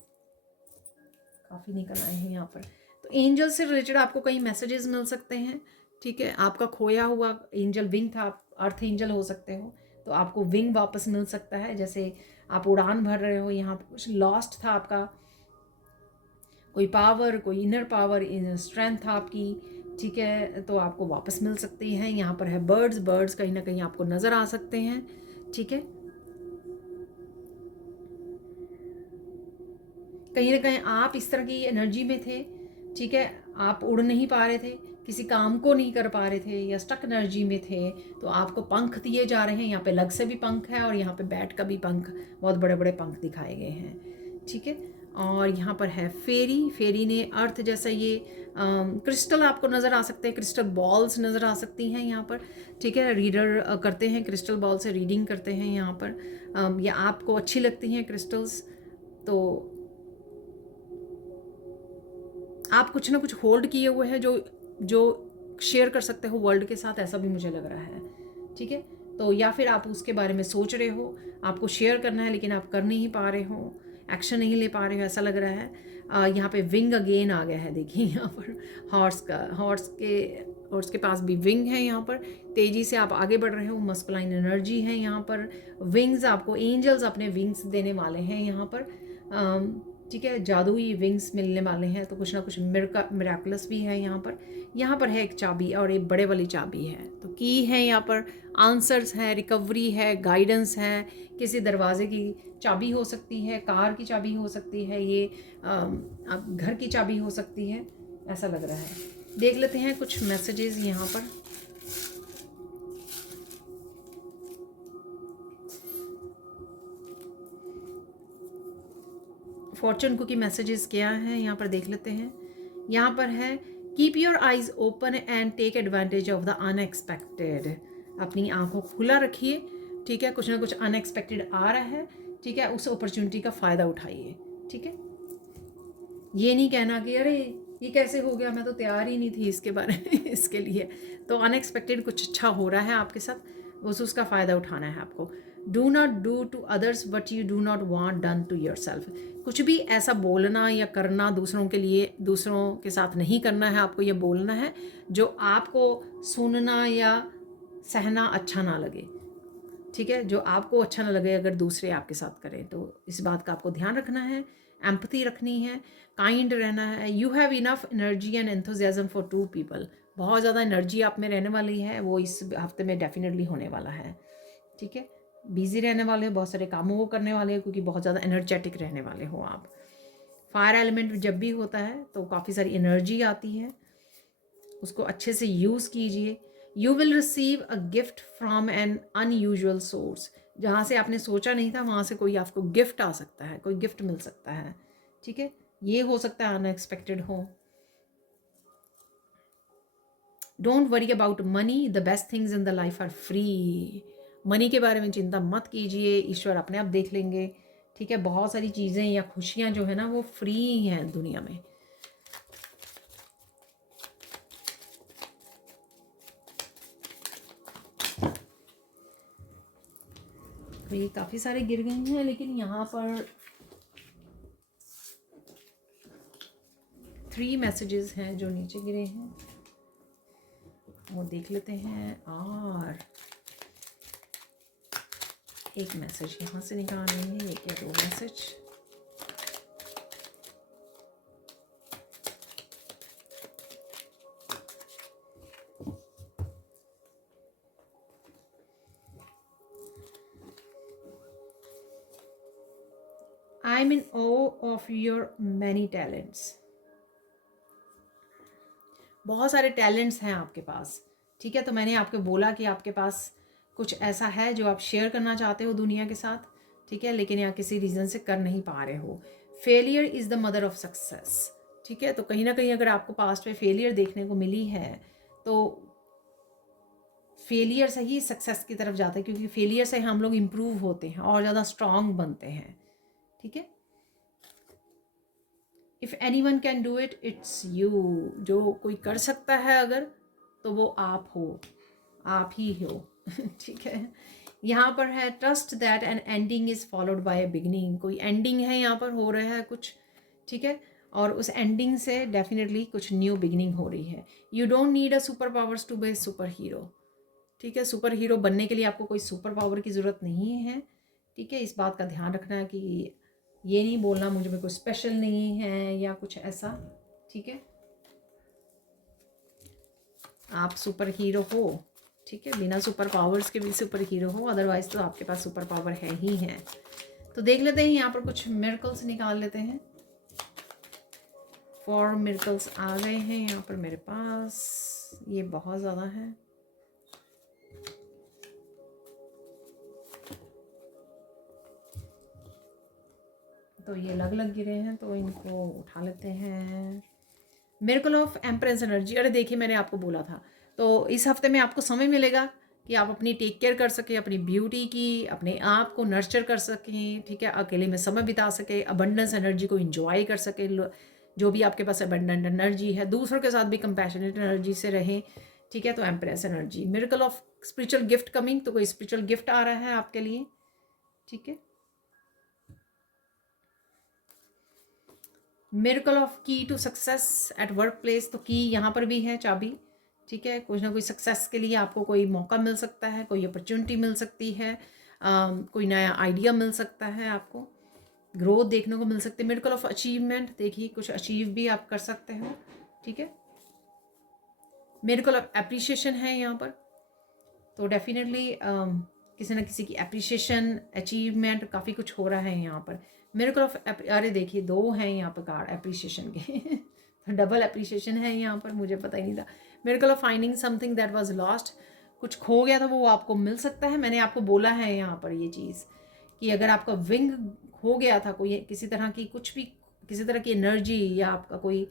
काफ़ी निकल आए हैं यहाँ पर। तो एंजल से रिलेटेड आपको कई मैसेजेस मिल सकते हैं, ठीक है। आपका खोया हुआ एंजल विंग था, आप अर्थ एंजल हो सकते हो, तो आपको विंग वापस मिल सकता है। जैसे आप उड़ान भर रहे हो, यहाँ पर कुछ लॉस्ट था आपका, कोई पावर, कोई इनर पावर, स्ट्रेंथ था आपकी, ठीक है, तो आपको वापस मिल सकती है। यहाँ पर है बर्ड्स, बर्ड्स कहीं ना कहीं आपको नज़र आ सकते हैं, ठीक है। कहीं ना कहीं आप इस तरह की एनर्जी में थे, ठीक है, आप उड़ नहीं पा रहे थे, किसी काम को नहीं कर पा रहे थे, या स्टक एनर्जी में थे, तो आपको पंख दिए जा रहे हैं। यहाँ पे लग से भी पंख है, और यहाँ पे बैट का भी पंख, बहुत बड़े बड़े पंख दिखाए गए हैं, ठीक है। और यहाँ पर है फेरी, फेरी ने अर्थ जैसा ये क्रिस्टल आपको नज़र आ सकते हैं, क्रिस्टल बॉल्स नज़र आ सकती हैं यहाँ पर, ठीक है। रीडर करते हैं, क्रिस्टल बॉल से रीडिंग करते हैं यहाँ पर, या आपको अच्छी लगती हैं क्रिस्टल्स, तो आप कुछ ना कुछ होल्ड किए हुए हैं जो शेयर कर सकते हो वर्ल्ड के साथ, ऐसा भी मुझे लग रहा है, ठीक है। तो या फिर आप उसके बारे में सोच रहे हो, आपको शेयर करना है लेकिन आप कर नहीं पा रहे हो, एक्शन नहीं ले पा रहे हो, ऐसा लग रहा है। यहाँ पे विंग अगेन आ गया है, देखिए यहाँ पर हॉर्स के पास भी विंग है। यहाँ पर तेज़ी से आप आगे बढ़ रहे हो, मस्कुलाइन एनर्जी है यहाँ पर। विंग्स आपको एंजल्स अपने विंग्स देने वाले हैं यहाँ पर, ठीक है, जादुई विंग्स मिलने वाले हैं। तो कुछ ना कुछ मिराकुलस भी है यहाँ पर। यहाँ पर है एक चाबी, और एक बड़े वाली चाबी है, तो की है यहाँ पर, आंसर्स है, रिकवरी है, गाइडेंस है। किसी दरवाजे की चाबी हो सकती है, कार की चाबी हो सकती है, ये घर की चाबी हो सकती है, ऐसा लग रहा है। देख लेते हैं कुछ मैसेजेस यहाँ पर। फॉर्चून कुकी मैसेजेस क्या है यहाँ पर देख लेते हैं। यहाँ पर है keep your eyes open and take advantage of the unexpected. अपनी आंखों खुला रखिए, ठीक है, कुछ ना कुछ अनएक्सपेक्टेड आ रहा है, ठीक है, उस अपॉर्चुनिटी का फ़ायदा उठाइए, ठीक है। ये नहीं कहना कि अरे ये कैसे हो गया, मैं तो तैयार ही नहीं थी इसके बारे में इसके लिए। तो अनएक्सपेक्टेड कुछ अच्छा हो रहा है आपके साथ, बस उसका फ़ायदा उठाना है आपको। Do not do to others what you do not want done to yourself. कुछ भी ऐसा बोलना या करना दूसरों के लिए, दूसरों के साथ नहीं करना है आपको। ये बोलना है जो आपको सुनना या सहना अच्छा ना लगे, ठीक है, जो आपको अच्छा ना लगे अगर दूसरे आपके साथ करें, तो इस बात का आपको ध्यान रखना है। एम्पैथी रखनी है, काइंड रहना है। You have enough energy and enthusiasm for 2 people. बहुत ज़्यादा एनर्जी आप में रहने वाली है, वो इस हफ्ते में डेफिनेटली होने वाला है, ठीक है। बिजी रहने वाले हो, बहुत सारे कामों को करने वाले हो, क्योंकि बहुत ज़्यादा एनर्जेटिक रहने वाले हो आप। फायर एलिमेंट जब भी होता है तो काफ़ी सारी एनर्जी आती है, उसको अच्छे से यूज़ कीजिए। You will receive a gift from N unusual source. जहाँ से आपने सोचा नहीं था वहाँ से कोई आपको गिफ्ट आ सकता है, कोई गिफ्ट मिल सकता है, ठीक है। ये हो सकता है अनएक्सपेक्टेड हो। Don't worry about money, the best things in the life are free. Money के बारे में चिंता मत कीजिए, ईश्वर अपने आप देख लेंगे, ठीक है। बहुत सारी चीज़ें या खुशियाँ जो है ना वो फ्री हैं दुनिया में। तो ये काफ़ी सारे गिर गए हैं, लेकिन यहाँ पर 3 मैसेजेस हैं जो नीचे गिरे हैं, वो देख लेते हैं। और एक मैसेज यहाँ से निकाल लेंगे, एक या 2 message. I am in awe of your many talents. बहुत सारे टैलेंट्स हैं आपके पास, ठीक है। तो मैंने आपको बोला कि आपके पास कुछ ऐसा है जो आप शेयर करना चाहते हो दुनिया के साथ, ठीक है, लेकिन यहाँ किसी रीज़न से कर नहीं पा रहे हो। Failure is the mother of success, ठीक है। तो कहीं ना कहीं अगर आपको पास्ट में फेलियर देखने को मिली है तो फेलियर से ही सक्सेस की तरफ जाते हैं, क्योंकि फेलियर से हम लोग इम्प्रूव होते हैं और ज़्यादा स्ट्रांग बनते हैं, ठीक है। If any one can do it, it's you. जो कोई कर सकता है अगर, तो वो आप हो, आप ही हो ठीक है। यहाँ पर है trust that an ending is followed by a beginning. कोई एंडिंग है यहाँ पर, हो रहा है कुछ, ठीक है। और उस एंडिंग से डेफिनेटली कुछ न्यू बिगनिंग हो रही है। You don't need a super powers to be super hero, ठीक है। सुपर हीरो बनने के लिए आपको कोई सुपर पावर की ज़रूरत नहीं है, ठीक है। इस बात का ध्यान रखना कि ये नहीं बोलना मुझे में कोई स्पेशल नहीं है या कुछ ऐसा, ठीक है। आप सुपर हीरो हो, ठीक है। बिना सुपर पावर्स के भी सुपर हीरो हो, अदरवाइज तो आपके पास सुपर पावर है ही है। तो देख लेते हैं यहाँ पर कुछ मिरेकल्स निकाल लेते हैं। 4 मिरेकल्स आ गए हैं यहाँ पर मेरे पास, ये बहुत ज़्यादा है। तो ये अलग अलग गिरे हैं, तो इनको उठा लेते हैं। Miracle of empress energy. अरे देखिए, मैंने आपको बोला था, तो इस हफ्ते में आपको समय मिलेगा कि आप अपनी टेक केयर कर सकें, अपनी ब्यूटी की, अपने आप को नर्चर कर सकें, ठीक है। अकेले में समय बिता सके, अबंडेंस एनर्जी को इंजॉय कर सके। जो भी आपके पास अबंडेंट एनर्जी है, दूसरों के साथ भी कंपैशनेट एनर्जी से रहें, ठीक है। तो empress energy. Miracle of spiritual gift coming, तो कोई स्पिरिचुअल गिफ्ट आ रहा है आपके लिए, ठीक है। Miracle of key to success at work place. तो की यहाँ पर भी है, चाबी, ठीक है। कुछ ना कोई सक्सेस के लिए आपको कोई मौका मिल सकता है, कोई अपॉर्चुनिटी मिल सकती है, कोई नया आइडिया मिल सकता है, आपको ग्रोथ देखने को मिल सकती है। मिरेकल ऑफ अचीवमेंट, देखिए कुछ अचीव भी आप कर सकते हो, ठीक है। मिरेकल ऑफ एप्रिसिएशन है यहाँ पर, तो डेफिनेटली किसी न किसी की एप्रिसिएशन, अचीवमेंट, काफ़ी कुछ हो रहा है यहाँ पर। मिरेकल ऑफ, अरे देखिए 2 हैं यहाँ पर कार्ड एप्रिसिएशन के तो डबल एप्रिसिएशन है यहाँ पर, मुझे पता ही नहीं था। Miracle of finding something that was lost, कुछ खो गया था वो आपको मिल सकता है। मैंने आपको बोला है यहाँ पर ये चीज़ कि अगर आपका विंग खो गया था, कोई किसी तरह की कुछ भी, किसी तरह की एनर्जी या आपका कोई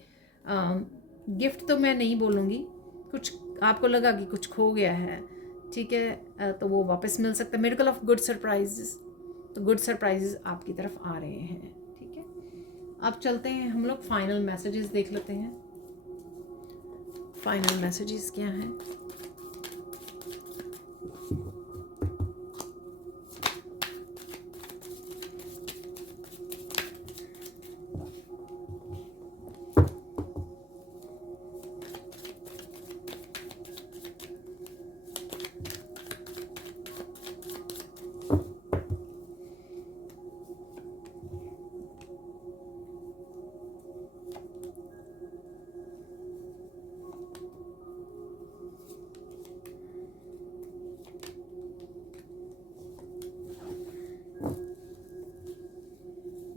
गिफ्ट, तो मैं नहीं बोलूँगी, कुछ आपको लगा कि कुछ खो गया है, ठीक है, तो वो वापस मिल सकता है। मिरेकल ऑफ गुड सरप्राइजेस, तो गुड सरप्राइजेस आपकी तरफ आ रहे हैं, ठीक है। अब चलते हैं हम लोग फाइनल मैसेजेस देख लेते हैं। फाइनल मैसेजेस क्या हैं?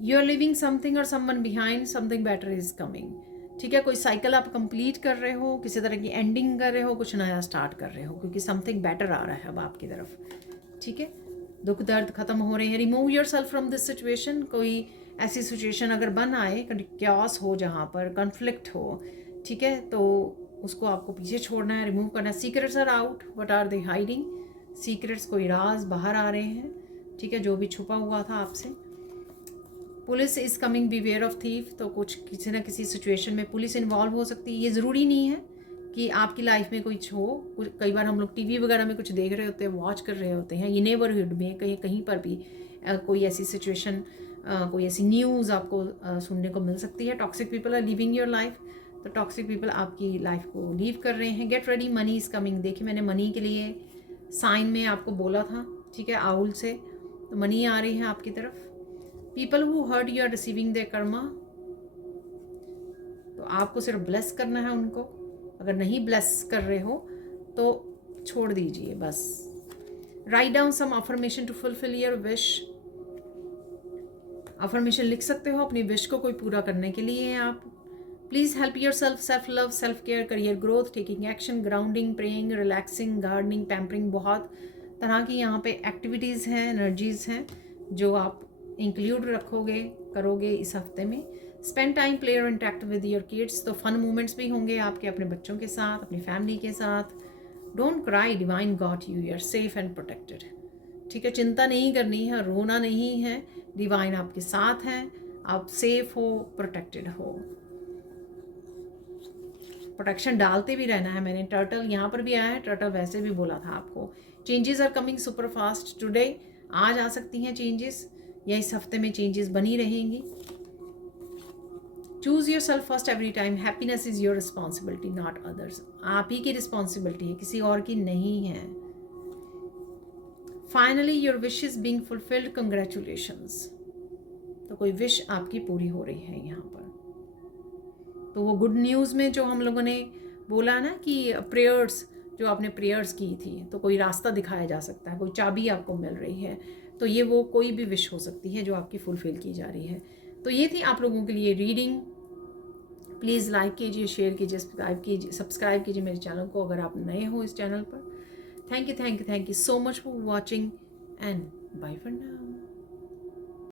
यू आर लिविंग समथिंग और someone behind, something better is coming, ठीक है। कोई साइकिल आप कंप्लीट कर रहे हो, किसी तरह की एंडिंग कर रहे हो, कुछ नया स्टार्ट कर रहे हो, क्योंकि समथिंग बेटर आ रहा है अब आपकी तरफ, ठीक है। दुख दर्द ख़त्म हो रहे हैं। Remove your self from this situation. कोई ऐसी सिचुएशन अगर बन आए, क्यास हो, जहाँ पर कन्फ्लिक्ट हो, ठीक है, तो उसको आपको पीछे छोड़ना है, रिमूव करना है। Secrets are out, what are they hiding. Secrets, कोई राज बाहर आ रहे हैं, ठीक है, जो भी छुपा हुआ था आपसे। Police is coming, beware of thief. तो कुछ किसी ना किसी सिचुएशन में पुलिस इन्वॉल्व हो सकती है। ये ज़रूरी नहीं है कि आपकी लाइफ में कुछ हो। कई बार हम लोग टीवी वगैरह में कुछ देख रहे होते हैं, वॉच कर रहे होते हैं, ये नेबरहुड में कहीं कहीं पर भी कोई ऐसी सिचुएशन, कोई ऐसी न्यूज़ आपको सुनने को मिल सकती है। Toxic people are leaving your life. तो टॉक्सिक पीपल आपकी लाइफ को लीव कर रहे हैं। Get ready, money is coming. देखिए, मैंने मनी के लिए साइन में आपको बोला था, ठीक है, आउल से। तो मनी आ रही है आपकी तरफ। People who hurt you are receiving their karma. तो आपको सिर्फ ब्लेस करना है उनको। अगर नहीं ब्लेस कर रहे हो तो छोड़ दीजिए बस। Write down some affirmation to fulfil your wish. Affirmation लिख सकते हो अपनी विश को कोई पूरा करने के लिए आप। Please help your self, self love, self care, career growth, taking action, grounding, praying, relaxing, gardening, pampering. बहुत तरह की यहाँ पे एक्टिविटीज़ हैं, एनर्जीज़ हैं जो आप इंक्लूड रखोगे, करोगे इस हफ्ते में। स्पेंड टाइम, प्ले और इंटरेक्ट विद योर किड्स। तो फन मोमेंट्स भी होंगे आपके अपने बच्चों के साथ, अपनी फैमिली के साथ। Don't cry, divine got you, you are safe and protected. ठीक है, चिंता नहीं करनी है, रोना नहीं है, डिवाइन आपके साथ है, आप सेफ हो, प्रोटेक्टेड हो। प्रोटेक्शन डालते भी रहना है। मैंने टर्टल यहाँ पर भी आया है, टर्टल वैसे भी बोला था आपको। Changes are coming super fast today. आज आ सकती हैं चेंजेस, या इस हफ्ते में चेंजेस बनी रहेंगी। Choose your self first every time. Happiness is your responsibility, not others. आप ही की रिस्पॉन्सिबिलिटी है, किसी और की नहीं है। Finally your wish is being fulfilled, congratulations. तो कोई विश आपकी पूरी हो रही है यहाँ पर। तो वो गुड न्यूज़ में जो हम लोगों ने बोला ना कि प्रेयर्स, जो आपने प्रेयर्स की थी, तो कोई रास्ता दिखाया जा सकता है, कोई चाबी आपको मिल रही है। तो ये वो कोई भी विश हो सकती है जो आपकी फुलफिल की जा रही है। तो ये थी आप लोगों के लिए रीडिंग। प्लीज़ लाइक कीजिए, शेयर कीजिए, सब्सक्राइब कीजिए मेरे चैनल को अगर आप नए हो इस चैनल पर। Thank you so much for watching and bye for now.